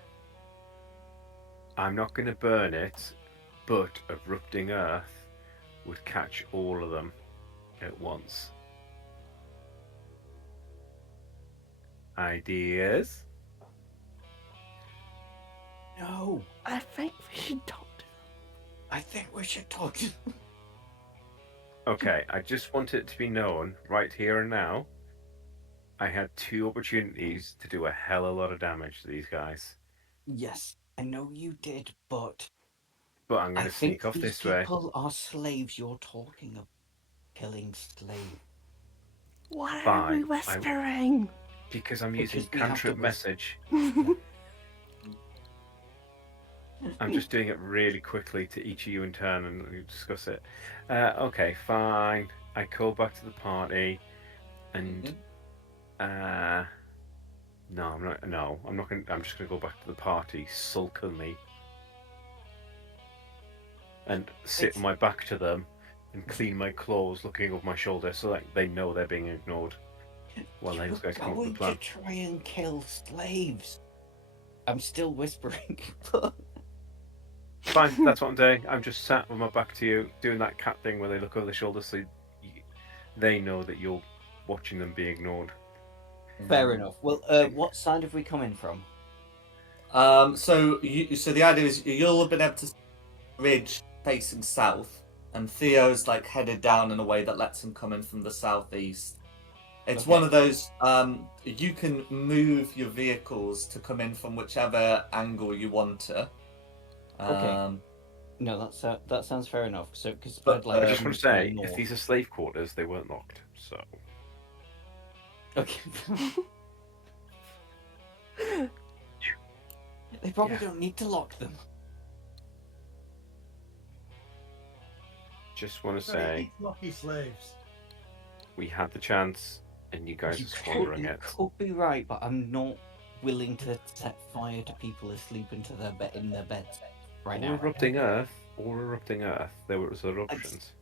I'm not gonna burn it, but erupting earth would catch all of them at once. Ideas? No, I think we should talk to I think we should talk to them. Okay, I just want it to be known right here and now. I had 2 opportunities to do a hell of a lot of damage to these guys. Yes, I know you did, but But I'm I going to think sneak off these this way. people are slaves you're talking of. Killing slaves. What are Fine, we whispering? Because I'm Because using we have to cantrip message. I'm just doing it really quickly to each of you in turn and we discuss it. Okay, fine. I call back to the party and no, I'm not. No, I'm not going. I'm just going to go back to the party sulkily and sit on my back to them and clean my clothes, looking over my shoulder, so that they know they're being ignored. While those guys come up with a going plan. to try and kill slaves. I'm still whispering. But Fine, that's what I'm doing. I'm just sat with my back to you, doing that cat thing where they look over their shoulder, so they know that you're watching them be ignored. fair enough. Well, what side have we come in from? So the idea is you'll have been able to ridge facing south, and Theo's like headed down in a way that lets him come in from the southeast. It's Okay. one of those you can move your vehicles to come in from whichever angle you want to. Okay. No, that sounds fair enough. So, because But, I'd like. I just want to say, north. if these are slave quarters, they weren't locked. So Okay. They probably Yeah. don't need to lock them. just want to Sorry, say, it's lucky slaves. we had the chance, and you guys are squandering you it. could be right, but I'm not willing to set fire to people asleep into their in their beds right Or now. erupting Earth. There was eruptions.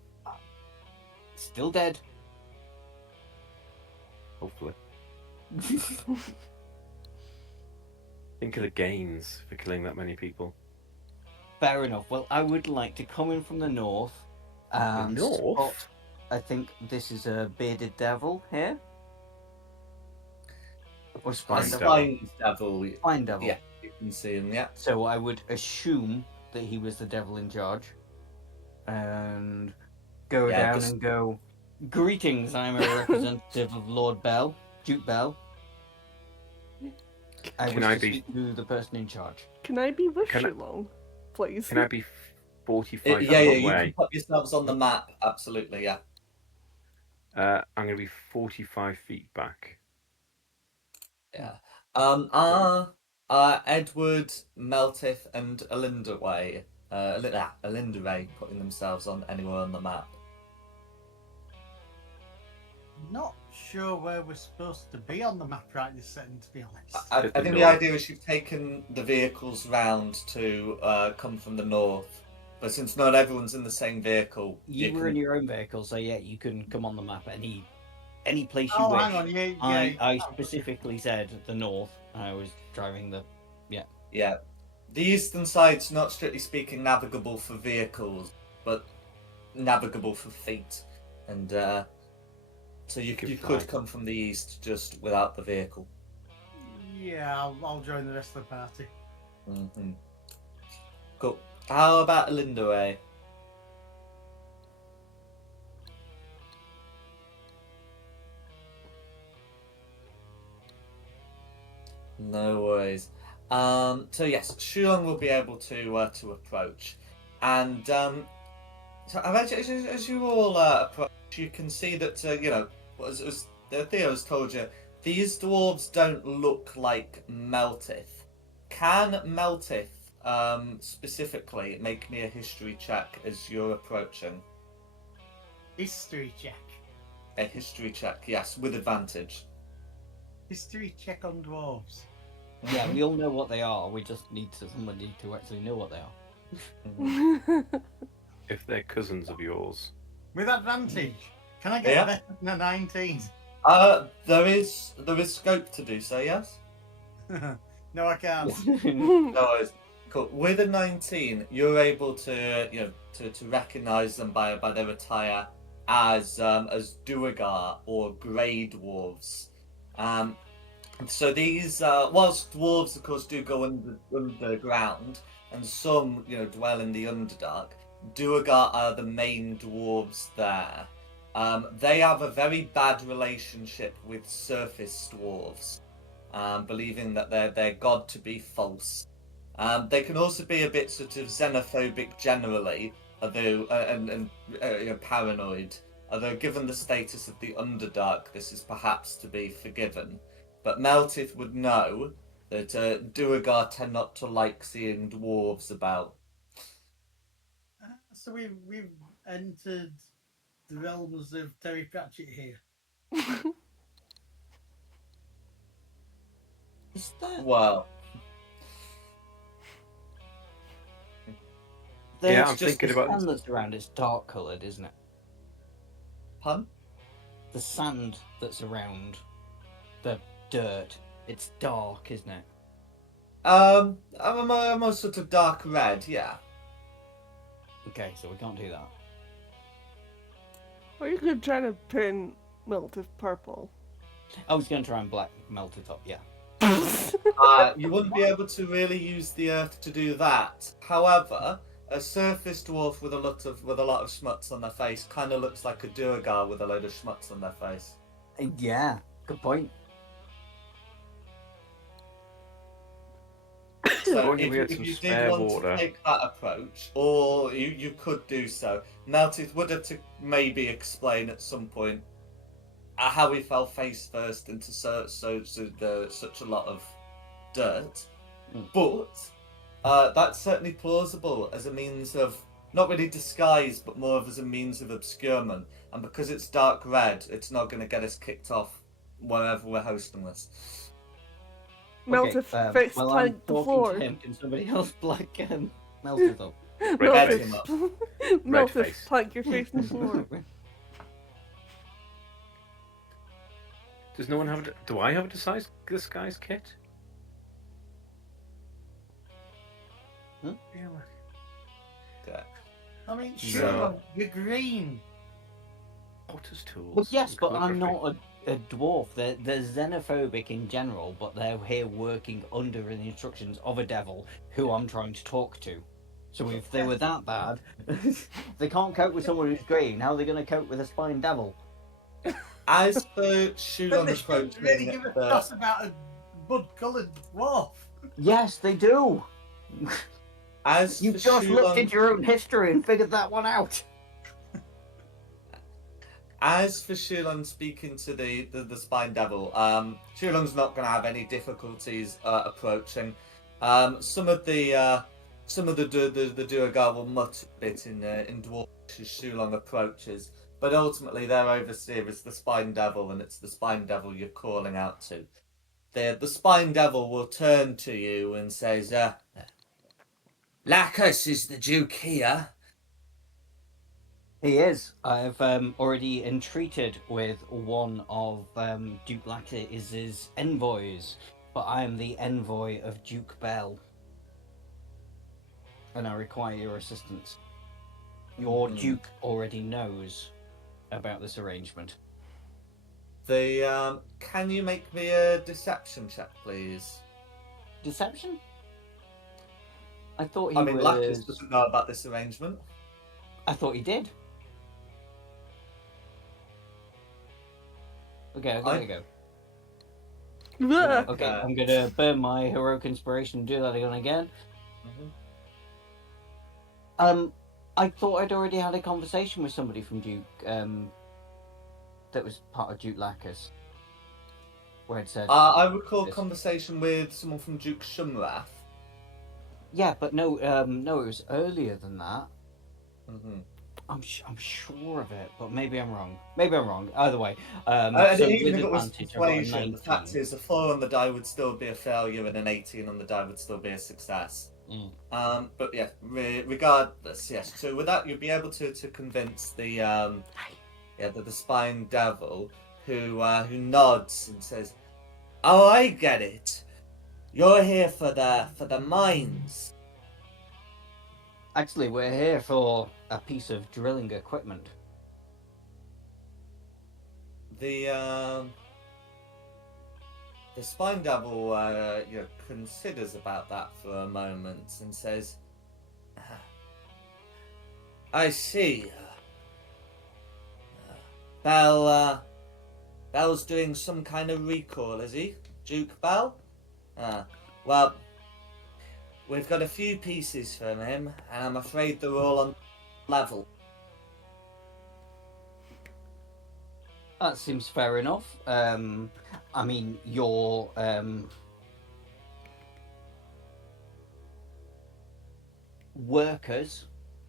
Still dead. Hopefully. Think of the gains for killing that many people. Fair enough. Well, I would like to come in from the north and north? spot. I think this is a bearded devil here. Or Spine spine devil. devil. Spine devil. Spine devil. Yeah, you can see him. Yeah. So I would assume that he was the devil in charge, and go Yeah, down just- and go. Greetings, I'm a representative of Lord Bell, Duke Bell. I Can wish I to be- speak to the person in charge. Can I be with Can I- you long, please? Can I be 45 Yeah, feet you away? can put yourselves on the map. Absolutely, yeah. I'm going to be 45 feet back. Yeah. Edward, Meltith, and Elindaway, Elindaway putting themselves on anywhere on the map. Not sure where we're supposed to be on the map right this second, to be honest. I To the think the north. idea is you've taken the vehicles round to come from the north, but since not everyone's in the same vehicle, You were can... in your own vehicle, so yeah, you can come on the map any place you Oh, wish. hang on, yeah. I specifically said the north. I was driving the. Yeah. The eastern side's not strictly speaking navigable for vehicles, but navigable for feet. And so you Good could fly. come from the east just without the vehicle. Yeah, I'll join the rest of the party. Mm-hmm. Cool. How about Elindaway? No worries. So yes, Shulong will be able to approach, and so as you all approach, you can see that as Theo's told you, these dwarves don't look like Meltith. Can Meltith specifically make me a history check as you're approaching? History check. A history check, yes, with advantage. History check on dwarves. Yeah, we all know what they are. We just need somebody to actually know what they are. Mhm. If they're cousins of yours. With advantage. Can I get Yeah. better than a 19? There is scope to do so, yes. No, I can't. No worries. Cool. With a 19, you're able to to recognise them by their attire as Duergar or Grey Dwarves. So these, whilst dwarves of course do go underground, and some dwell in the Underdark, Duergar are the main dwarves there. They have a very bad relationship with surface dwarves, believing that they're god to be false. They can also be a bit sort of xenophobic generally, although and paranoid. Although given the status of the Underdark, this is perhaps to be forgiven. But Meltith would know that Duergar tend not to like seeing dwarves about. So we've entered the realms of Terry Pratchett here. Is that? Well, Yeah, I'm just thinking the about- sand that's around. It's dark coloured, isn't it? pun? The sand that's around the dirt. It's dark, isn't it? I'm a sort of dark red, yeah. Okay, so we can't do that. Or you could try to paint Melted purple. I was going to try and black melt it up. Yeah. You wouldn't be able to really use the earth to do that. However, a surface dwarf with a lot of schmutz on their face kind of looks like a duergar with a load of schmutz on their face. Yeah, good point. So Only we had if some you did spare want water. to take that approach, or you could do so. Meltith would have to maybe explain at some point how he fell face first into such a lot of dirt, but that's certainly plausible as a means of not really disguise, but more of as a means of obscurement. And because it's dark red, it's not going to get us kicked off wherever we're hosting this. Melted face well, I'm plank the talking floor. to him. Can somebody else black Melted up? Red him Melted, up. Melted face. plank your face in the floor. Does no one have? Do I have a disguise kit? Hmm? Yeah. Okay. I mean, So- sure, you're green. Potter's tools. Well, yes, but I'm calligraphy. not a dwarf. They're xenophobic in general, but they're here working under the instructions of a devil who I'm trying to talk to. So if they were that bad, they can't cope with someone who's green. How are they going to cope with a spine devil? As for But Shulon they shouldn't approaching really give a toss about a bud-coloured dwarf. Yes, they do. as You for just looked Shulon- into your own history and figured that one out. As for Shulon speaking to the spine devil, Shulon's not going to have any difficulties approaching. Some of the Duergar will mutter a bit in Dwarf as Shulon approaches, but ultimately their overseer is the spine devil, and it's the spine devil you're calling out to. The spine devil will turn to you and says, "Lacus, is the Duke here?" He is. I've already entreated with one of Duke Lacus's envoys, but I am the envoy of Duke Bell, and I require your assistance. Your Duke already knows about this arrangement. Can you make me a deception check, please? Deception? I thought he I mean, was. Lacus doesn't know about this arrangement. I thought he did. Okay, I'll give it a go. Blech. Okay, I'm gonna burn my heroic inspiration and do that again. I thought I'd already had a conversation with somebody from Duke, that was part of Duke Lacus, where it said, I recall a this. conversation with someone from Duke Shumrath. yeah, but no, no, it was earlier than that. Mm-hmm. I'm sure of it, but maybe I'm wrong. Maybe I'm wrong. Either way, And so even with if it was advantage, I got a persuasion, 19. the fact is a 4 on the die would still be a failure, and an 18 on the die would still be a success. But yeah, regardless, yes. So with that, you'll be able to convince the spine devil, who nods and says, "Oh, I get it. You're here for the mines." Actually, we're here for a piece of drilling equipment. The spine devil considers about that for a moment and says, "I see. Bell's doing some kind of recall, is he? Duke Bell? Well, we've got a few pieces from him, and I'm afraid they're all on level." That seems fair enough. I mean, your workers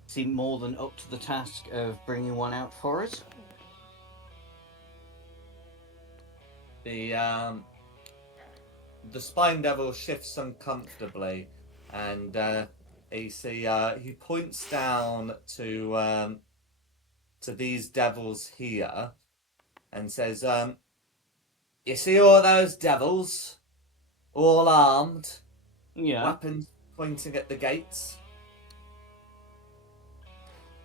seem more than up to the task of bringing one out for us. The spine devil shifts uncomfortably, and he points down to these devils here, and says, "You see all those devils, all armed, Yeah. weapons pointing at the gates?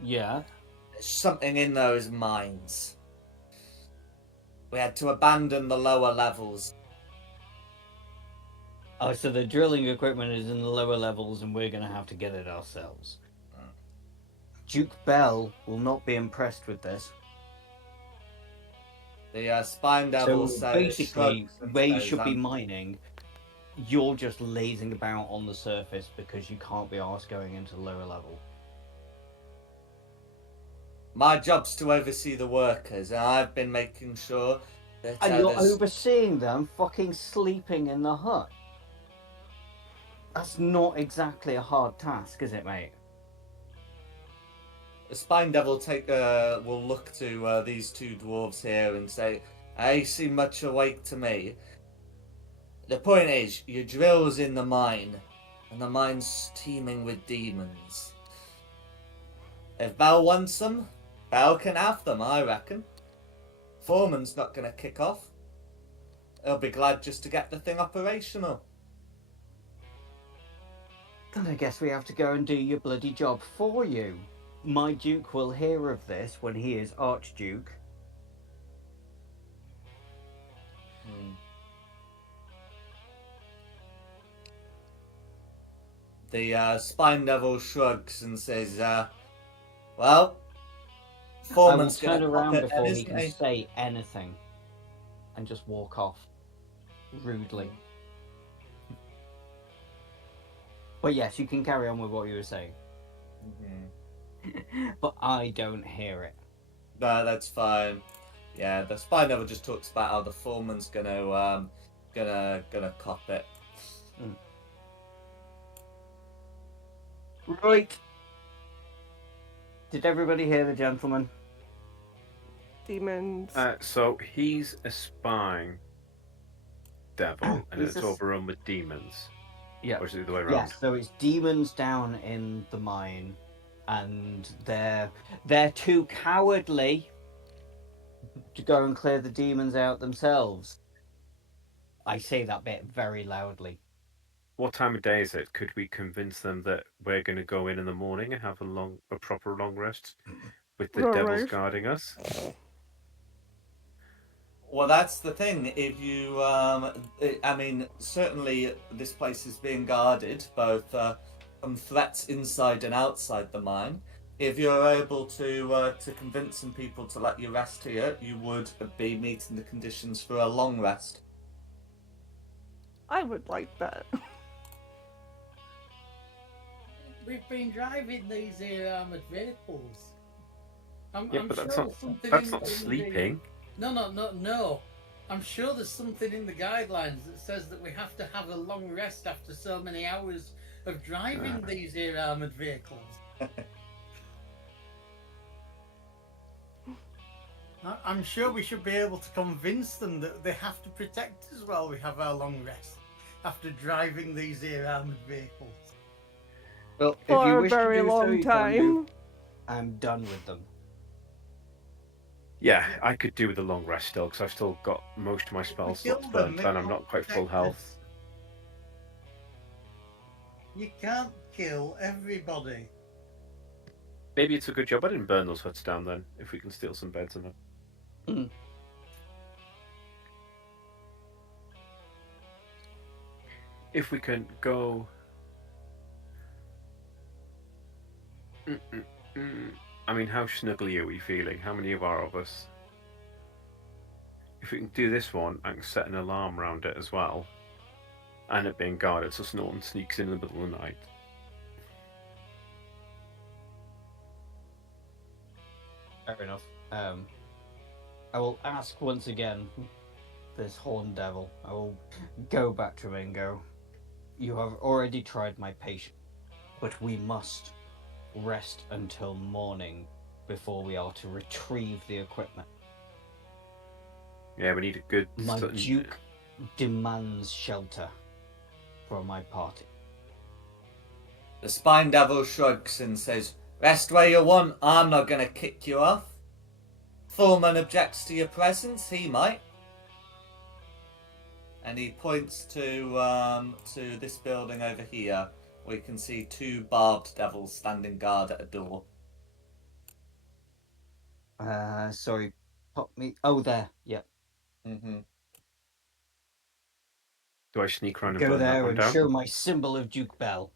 Yeah. There's something in those mines. We had to abandon the lower levels." Oh, so the drilling equipment is in the lower levels, and we're gonna have to get it ourselves. Duke Bell will not be impressed with this. The spine devil So says, basically, shrugs and where you says, should be mining, you're just lazing about on the surface because you can't be asked going into the lower level. my job's to oversee the workers, and I've been making sure that And you're there's overseeing them fucking sleeping in the hut. That's not exactly a hard task, is it, mate? the spine devil will look to these two dwarves here and say, "I seem much awake to me. The point is, your drill's in the mine, and the mine's teeming with demons. If Bell wants them, Bell can have them, I reckon. Foreman's not going to kick off. He'll be glad just to get the thing operational." Then I guess we have to go and do your bloody job for you. My Duke will hear of this when he is Archduke. The spine devil shrugs and says, "Well, I will Foreman's turn going to cop around it before then, he isn't can he?" say anything and just walk off rudely. But yes, you can carry on with what you were saying. But I don't hear it. No, that's fine. Yeah, the spy devil just talks about how the foreman's gonna cop it. Right. Did everybody hear the gentleman? Demons. So he's a spy devil, and He's it's a s- overrun with demons. Yeah. Or is it the way around? Yes, so it's demons down in the mine, and they're too cowardly to go and clear the demons out themselves. I say that bit very loudly. What time of day is it? Could we convince them that we're going to go in the morning and have a proper long rest with the Long devils rest. guarding us? Well, that's the thing. If you, I mean, certainly this place is being guarded both from threats inside and outside the mine. If you're able to convince some people to let you rest here, you would be meeting the conditions for a long rest. I would like that. We've been driving these here armoured vehicles. I'm But sure that's there's not something that's in not the- sleeping. No. I'm sure there's something in the guidelines that says that we have to have a long rest after so many hours of driving these here armoured vehicles. I'm sure we should be able to convince them that they have to protect us while we have our long rest after driving these here armoured vehicles. Well, if you For a wish to very do so, long you can do. time. I'm done with them. Yeah, I could do with a long rest still, because I've still got most of my spell slots burnt, and I'm not quite full health. You can't kill everybody. Maybe it's a good job I didn't burn those huts down then, if we can steal some beds in them. If we can go... I mean, how snuggly are we feeling? How many of us? If we can do this one, I can set an alarm around it as well. And it being guarded so no one sneaks in the middle of the night. Fair enough. I will ask once again this horn devil. I will go back to Ringo. You have already tried my patience, but we must rest until morning before we are to retrieve the equipment. Yeah, we need a good... My Duke demands shelter from my party. The spine devil shrugs and says, "Rest where you want, I'm not going to kick you off. Foreman objects to your presence, he might." And he points to this building over here. We can see two barbed devils standing guard at a door. Sorry, pop me. Oh, there. Yep. Do I sneak around and Go burn that there one and down? show my symbol of Duke Bell.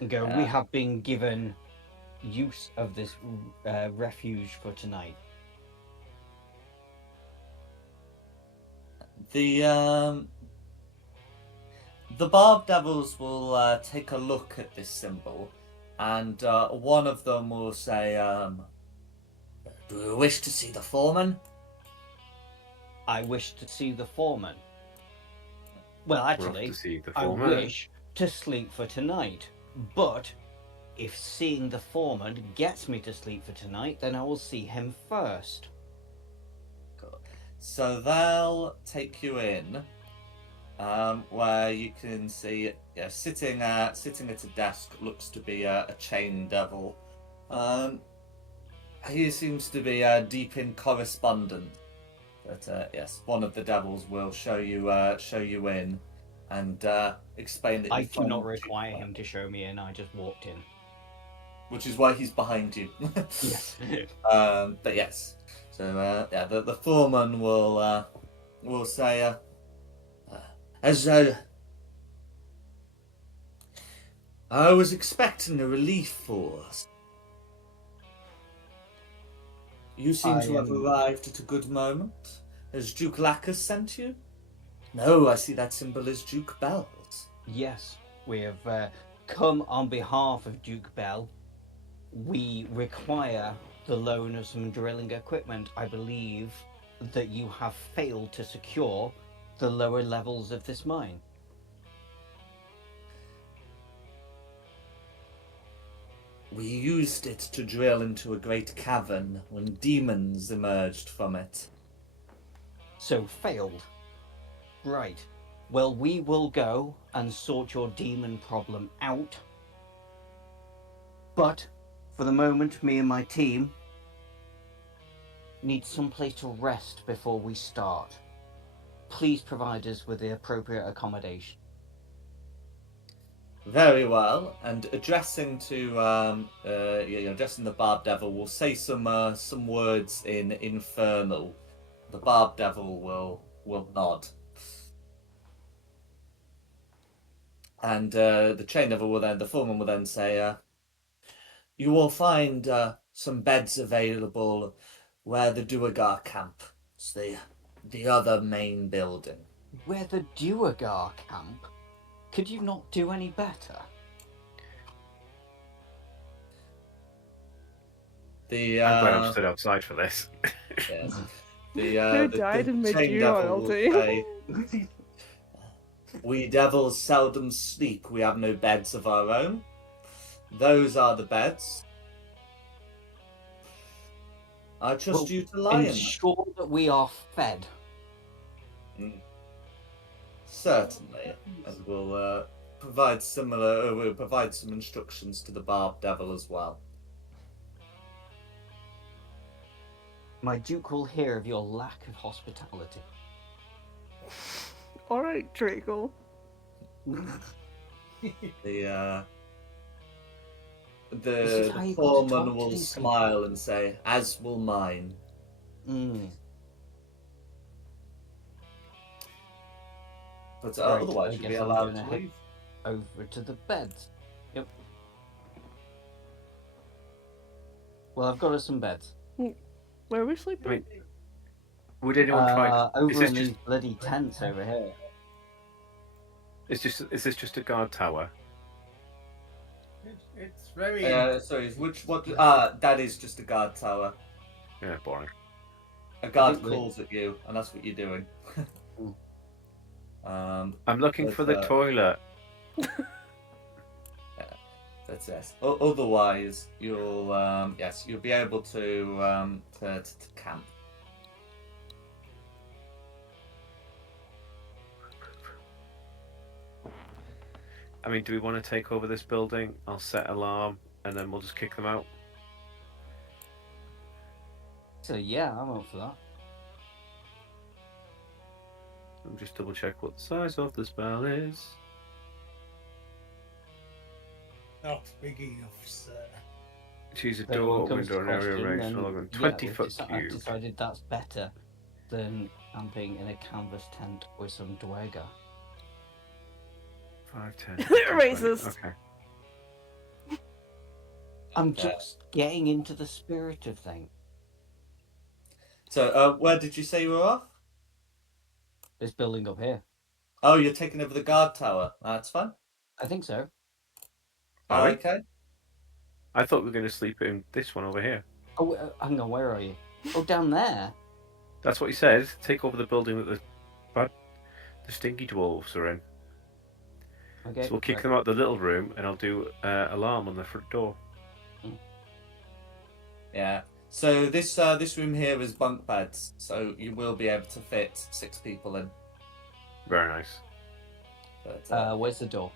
And go, we have been given use of this refuge for tonight? The Barb Devils will take a look at this symbol, and one of them will say, "Do you wish to see the foreman?" I wish to see the foreman. Well, We're off actually, to see the I foreman. wish to sleep for tonight. But if seeing the foreman gets me to sleep for tonight, then I will see him first. So they'll take you in, where you can see, sitting at a desk looks to be a chain devil. He seems to be deep in correspondence. But yes, one of the devils will show you in, and explain that I you do not found require Duke, him to show me in. I just walked in. which is why he's behind you. Yes. But yes, so the foreman will say, as I was expecting a relief force. You seem to have arrived at a good moment. Has Duke Lacus sent you? No, I see that symbol is Duke Bells. Yes, we have come on behalf of Duke Bell. We require the loan of some drilling equipment. I believe that you have failed to secure the lower levels of this mine. We used it to drill into a great cavern when demons emerged from it. So failed. Right. Well, we will go and sort your demon problem out. But for the moment, me and my team need some place to rest before we start. Please provide us with the appropriate accommodation. Very well, and addressing the Barb Devil, will say some words in Infernal. The Barb Devil will nod, and the foreman will then say, "You will find some beds available where the Duergar camp. It's the other main building." Where the Duergar camp? Could you not do any better? I'm glad I'm stood outside for this. Yes. Who died and made chain you devil will royalty? say, "We devils seldom sleep. We have no beds of our own. Those are the beds. I trust you to lie in them." Ensure that we are fed. Certainly, and we'll provide some instructions to the Barb Devil as well. My Duke will hear of your lack of hospitality. Alright, Draco. The This is how you got to foreman talk to will these smile and say, "As will mine." But Right, otherwise, I you'll guess be I'm allowed gonna to head leave. over to the beds. Yep. Well, I've got us some beds. Where are we sleeping? Wait. Would anyone try? Over in these bloody tents over here. Is this just a guard tower? It's very. Sorry, what? That is just a guard tower. Yeah, boring. A guard calls at you, and that's what you're doing. I'm looking for the toilet. That's yes. Otherwise, you'll be able to camp. I mean, do we want to take over this building? I'll set alarm, and then we'll just kick them out. So yeah, I'm up for that. Let me just double check what the size of the spell is. Not big enough, sir. Choose a But door, when it comes window, to and area costing, range then, no longer than yeah, 20 we've foot I've cube. decided that's better than camping in a canvas tent with some Dweger. 5, 10. Racist. Okay. I'm Okay. just getting into the spirit of things. So, where did you say you were off? This building up here. Oh, you're taking over the guard tower. That's fine. I think so. Are we? Okay. I thought we were going to sleep in this one over here. Oh, hang on. Where are you? Oh, down there. That's what he says. Take over the building that the stinky dwarves are in. Okay. So we'll kick right. them out the little room, and I'll do alarm on the front door. Yeah. So this room here is bunk beds, so you will be able to fit 6 people in. Very nice. But, Where's the door?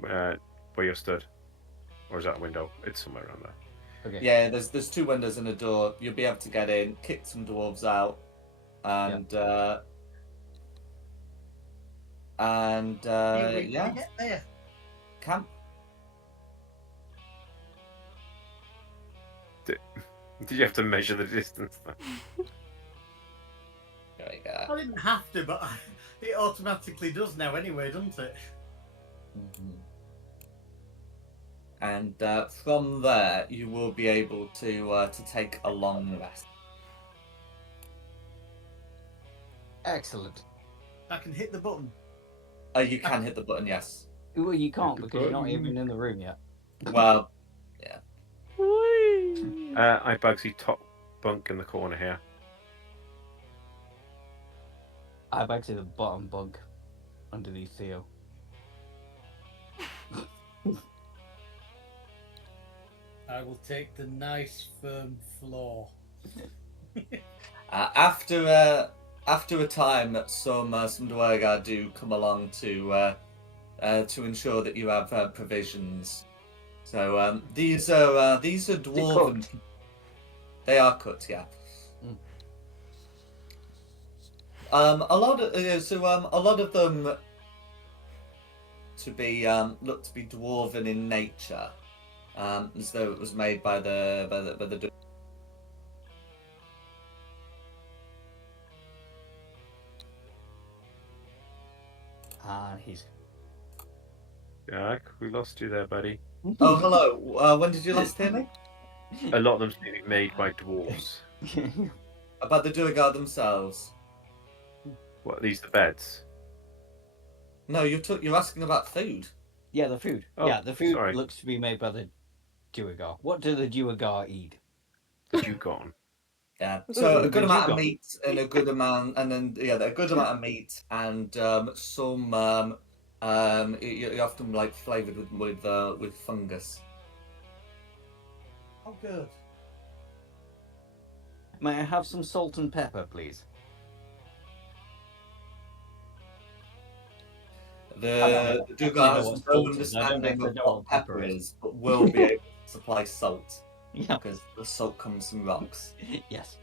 Where you're stood, or is that a window? It's somewhere around there. Okay. yeah, there's 2 windows and a door. You'll be able to get in, kick some dwarves out, and yeah, Get there. camp. Did you have to measure the distance? There you go. I didn't have to, but it automatically does now anyway, doesn't it? Mhm. And from there, you will be able to take a long rest. Excellent. I can hit the button. You can hit the button, yes. Well, you can't the because you're not button. even in the room yet. Well, Whee! I Bugsy top bunk in the corner here. I'm actually the bottom bunk underneath Theo. I will take the nice firm floor. after a time, some Dwarga do come along to ensure that you have provisions. So these are dwarven. Cooked. They are cut, yeah. Mm. A lot of them to be look to be dwarven in nature, as though it was made by the. And he's. Jack, we lost you there, buddy. Oh, hello. When did you last hear me? A lot of them seem to be made by dwarves. About the Duergar themselves. What, are these the beds? No, you're asking about food. Yeah, the food. Oh, yeah, the food sorry. looks to be made by the Duergar. What do the Duergar eat? The Dugong. Yeah. So a The good amount of dugong. meat and a good amount, and then a good amount of meat and some you're often like flavored with fungus. Oh, good. May I have some salt and pepper, please? The You Duergar know has what no salt is. I don't know understanding if they of know what what pepper pepper is. is, but will be able to supply salt Yeah. because the salt comes from rocks. Yes.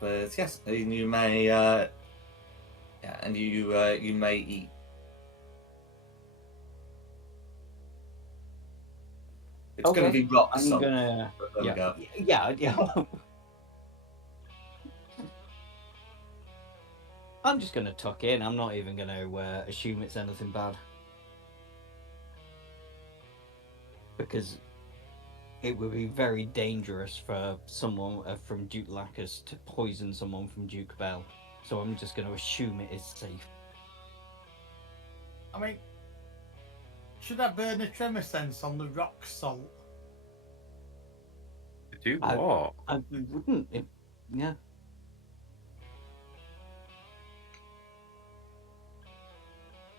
But yes, you may and you may eat. It's going to be rock I'm salt. gonna. But there we go. Yeah. I'm just gonna tuck in. I'm not even gonna assume it's anything bad, because it would be very dangerous for someone from Duke Lacus to poison someone from Duke Bell. So I'm just gonna assume it is safe. I mean, should I burn a tremor sense on the rock salt? Do I- what? I wouldn't. Yeah.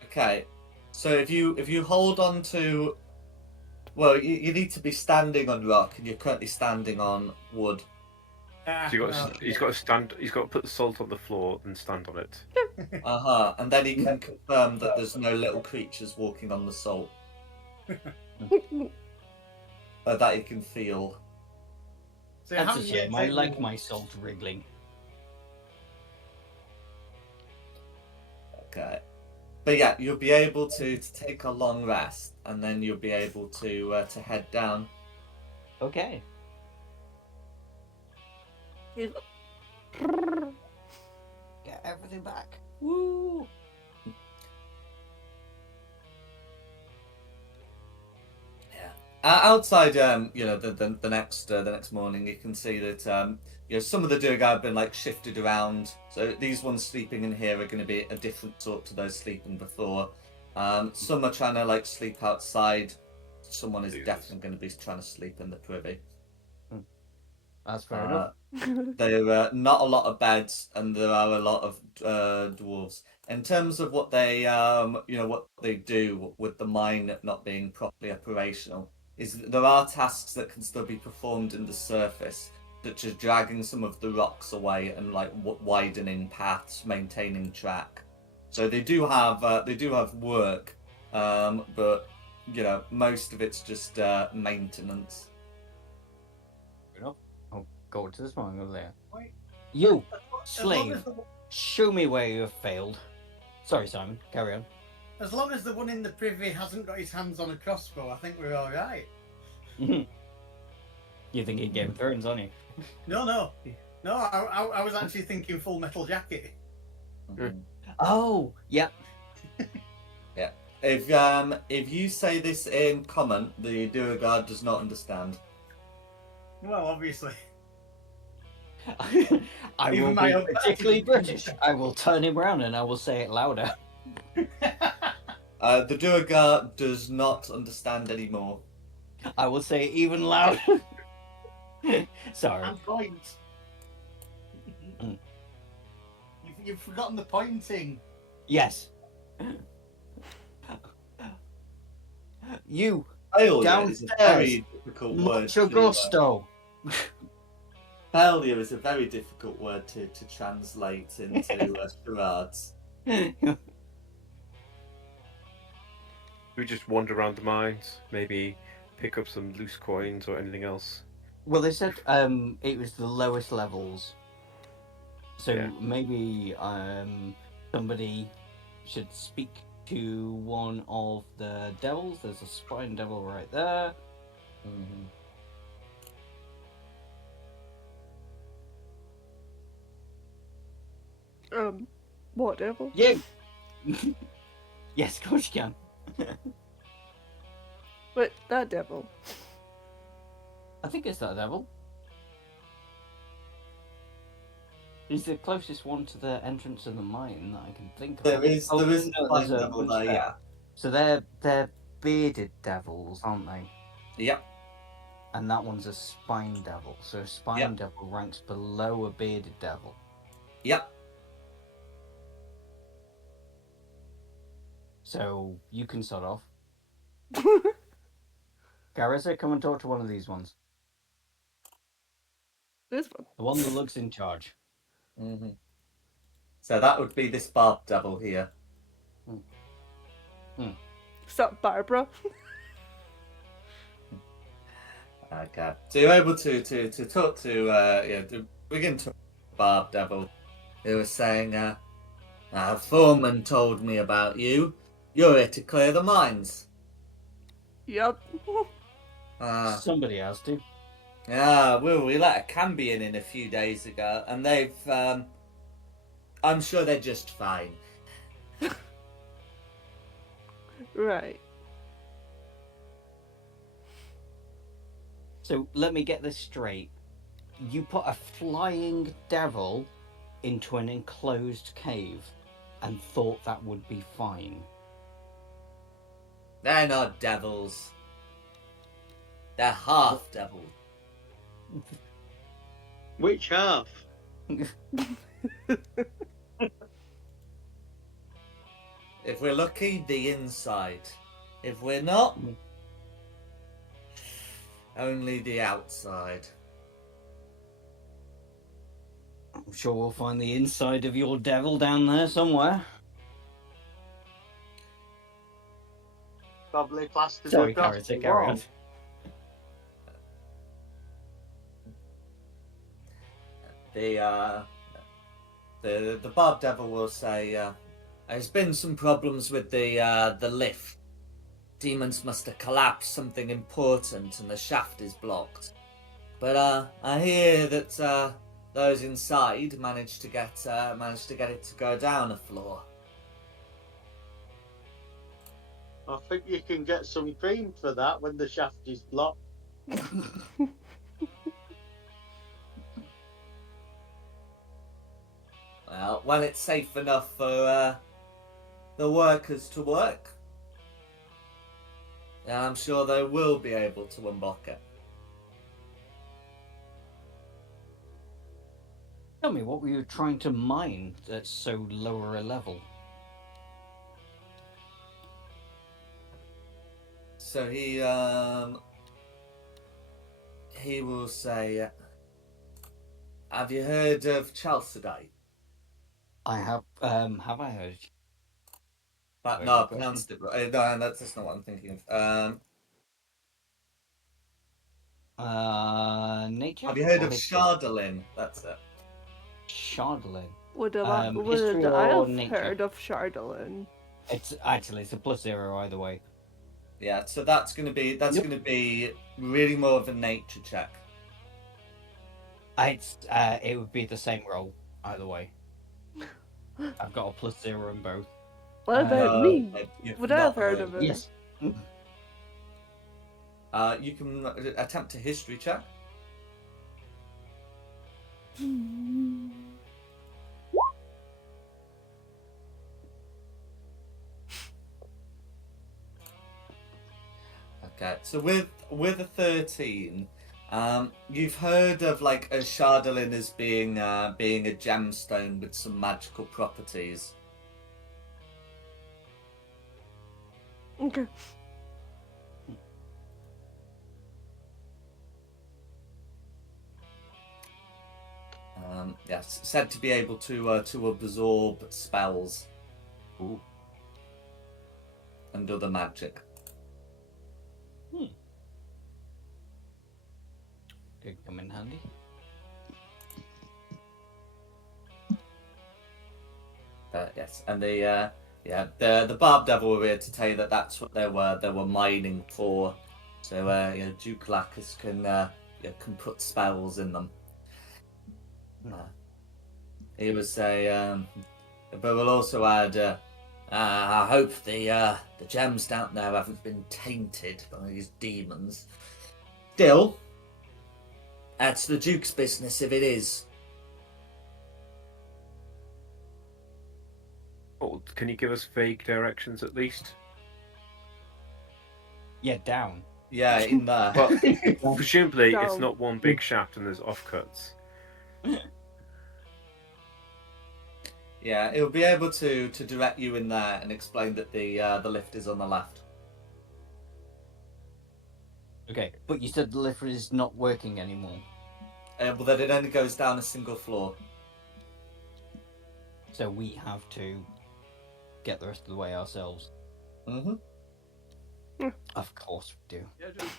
Okay, so if you hold on to, well, you need to be standing on rock, and you're currently standing on wood. He's got to stand. He's got to put the salt on the floor and stand on it. And then he can confirm that there's no little creatures walking on the salt. That he can feel. So That's a haven't yet shame. I taken- like my salt wriggling. Okay. But yeah, you'll be able to take a long rest, and then you'll be able to head down. Okay. He's- Get everything back. Woo! Outside, the next morning, you can see that some of the Durga have been like shifted around. So these ones sleeping in here are going to be a different sort to those sleeping before. Some are trying to like sleep outside. Someone is Jesus. definitely going to be trying to sleep in the privy. That's fair enough. There are not a lot of beds, and there are a lot of dwarves. In terms of what they, what they do with the mine not being properly operational, is that there are tasks that can still be performed in the surface, such as dragging some of the rocks away and like widening paths, maintaining track. So they do have work, but most of it's just maintenance. Fair enough. I'll go to this one over there. Wait. You, As long slave, as the, show me where you have failed. Sorry, Simon. Carry on. as long as the one in the privy hasn't got his hands on a crossbow, I think we're all right. You're thinking Game of Thrones, aren't you? No. I was actually thinking Full Metal Jacket. Oh, yeah. If you say this in common, the Duragard does not understand. Well, obviously. I Even will my be own particularly person. British. I will turn him round and I will say it louder. The Duragard does not understand anymore. I will say it even louder. Sorry. And point. Mm. You've forgotten the pointing. Yes. You, Failure is a very difficult word. mucho gusto. Failure is a very difficult word to translate into charades. We just wander around the mines, maybe pick up some loose coins or anything else. Well, they said it was the lowest levels, so Yeah. maybe somebody should speak to one of the devils. There's a spine devil right there. Mm-hmm. What devil? You. Yes, of course you can. Wait, that devil. I think it's that devil. He's the closest one to the entrance of the mine that I can think of. There is Oh, a there's fine a devil bunch there, there. yeah. So they're bearded devils, aren't they? Yep. And that one's a spine devil. So a spine Yep. devil ranks below a bearded devil. Yep. So you can start off. Carissa, come and talk to one of these ones. This one. The one that looks in charge. Mm-hmm. So that would be this barb devil here. Is that Barbara? Okay. So you're able to talk to begin to barb devil, who was saying, foreman told me about you. You're here to clear the mines. Yep. Somebody has to. Yeah, well, we let a Cambion in a few days ago, and they've, I'm sure they're just fine. Right. So let me get this straight. You put a flying devil into an enclosed cave and thought that would be fine. They're not devils. They're half devils. Which half? If we're lucky, the inside. If we're not, only the outside. I'm sure we'll find the inside of your devil down there somewhere. Probably plastered Sorry, across Carissa, the carry wall. on. The barb devil will say, there's been some problems with the lift. Demons must have collapsed something important and the shaft is blocked. But I hear that those inside managed to get it to go down a floor. I think you can get some cream for that when the shaft is blocked. Well, it's safe enough for the workers to work. And I'm sure they will be able to unblock it. Tell me, what were you trying to mine that's so lower a level? So he will say, "Have you heard of Chalcedite?" I have I heard? But Very no, I good question. pronounced it right. No, that's not what I'm thinking of. Nature? Have you heard or of history? Shardalin? That's it. Shardalin. Would History I or have nature? heard of Shardalin? It's actually it's a +0 either way. Yeah, so that's gonna be really more of a nature check. It would be the same roll either way. I've got a +0 in both. What about No, me? you've Would I have not heard of it? Yes. You can attempt a history check. Okay, so with a 13, you've heard of like a Shardalin as being a gemstone with some magical properties. Okay. Yes, said to be able to absorb spells. Ooh. And other magic. Could come in handy. Yes, and the Barb Devil were here to tell you that that's what they were mining for. So Duke Lacus can put spells in them. He was but we'll also add. I hope the gems down there haven't been tainted by these demons. Still, that's the Duke's business if it is. Oh, can you give us vague directions at least? Yeah, down. Yeah, in there. Well, presumably it's Down. not one big shaft and there's offcuts. Yeah, it'll be able to direct you in there and explain that the lift is on the left. Okay, but you said the lift is not working anymore. Well, that it only goes down a single floor. So we have to get the rest of the way ourselves. Mm-hmm. Of course we do. Yeah, just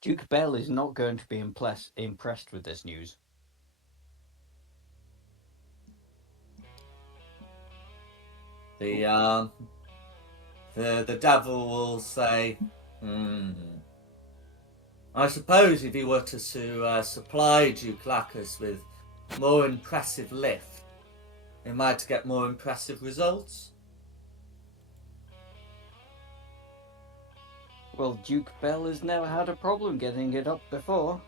Duke Bell is not going to be impressed with this news. The devil will say, I suppose if he were to supply Duke Lacus with more impressive lift, he might get more impressive results. Well, Duke Bell has never had a problem getting it up before.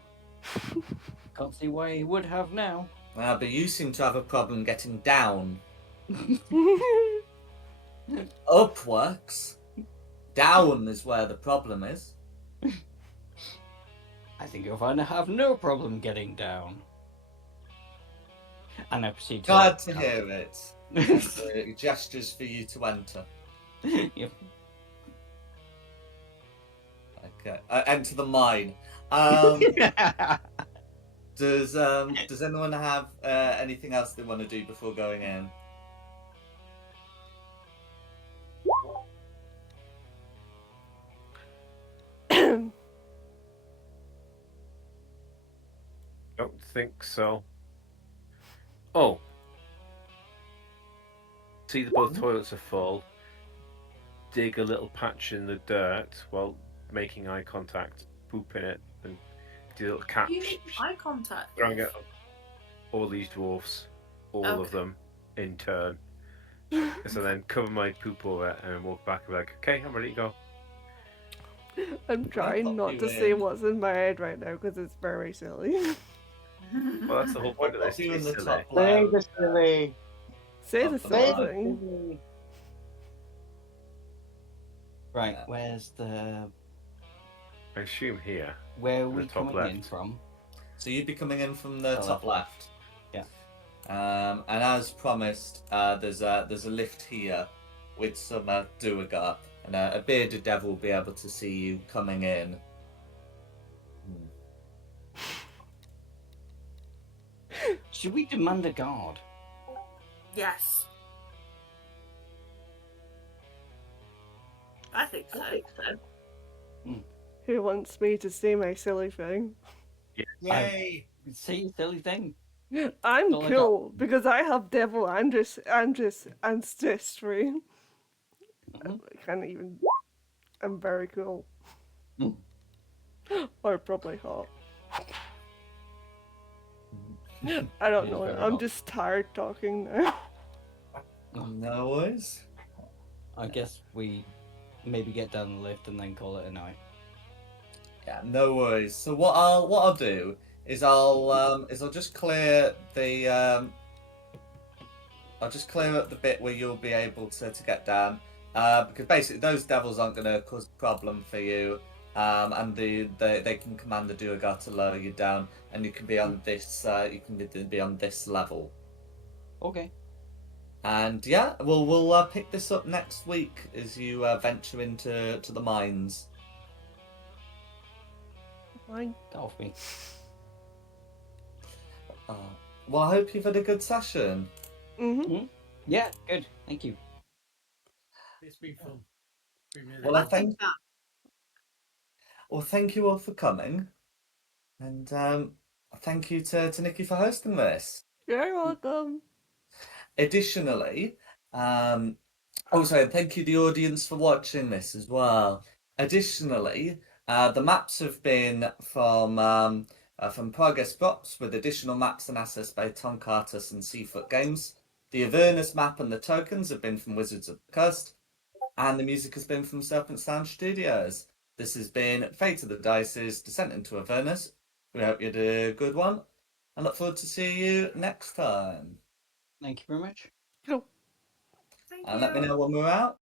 Can't see why he would have now. But you seem to have a problem getting down. Up works. Down is where the problem is. I think you'll find I have no problem getting down. And I proceed to... Glad to hear it. Gestures for you to enter. Yep. Okay, enter the mine. Does anyone have anything else they want to do before going in? Don't think so. Oh. See that both toilets are full. Dig a little patch in the dirt while making eye contact, poop in it, and do a little cat You make eye contact. throwing at all these dwarfs. all of Okay. them in turn. So then cover my poop over it and then walk back and be like, okay, I'm ready to go. I'm trying pop not you to say in. what's in my head right now because it's very silly. Well, that's the whole point of I'll this. pop you To in be the silly. top Say left the silly. Say the of the Say silly the map. thing. silly. Right, Yeah. where's the... I assume here. Where are In the we top coming in left. from? So you'd be coming in from the Top top left. Yeah. And as promised, there's a lift here with some Duergar, and a bearded devil will be able to see you coming in. Should we demand a guard? Yes. I think so. Who wants me to say my silly thing? Yay! See, silly thing. I'm all I got. cool because I have devil ancestry. Mhm. I can't even. I'm very cool. Mm. Or probably hot. I don't It is know. very I'm hot. just tired talking now. No worries. I guess we maybe get down the lift and then call it a night. Yeah, no worries. So what I'll do is I'll just clear the I'll just clear up the bit where you'll be able to get down. Because basically those devils aren't going to cause a problem for you. And they can command the Duergar to lower you down, and you can be on this be on this level. Okay. And yeah, we'll pick this up next week as you venture into the mines. Fine. Get off me. Well, I hope you've had a good session. Yeah, good. Thank you. It's been fun. It's been really Well, I fun. think. Well, thank you all for coming, and thank you to Nikki for hosting this. You're welcome. Additionally, also thank you the audience for watching this as well. Additionally, the maps have been from Progress Props with additional maps and assets by Tom Cartus and Seafoot Games. The Avernus map and the tokens have been from Wizards of the Coast, and the music has been from Serpent Sound Studios. This has been Fate of the Dice's Descent into Avernus. We hope you had a good one, and look forward to seeing you next time. Thank you very much. Cool. Thank And you. let me know when we're out.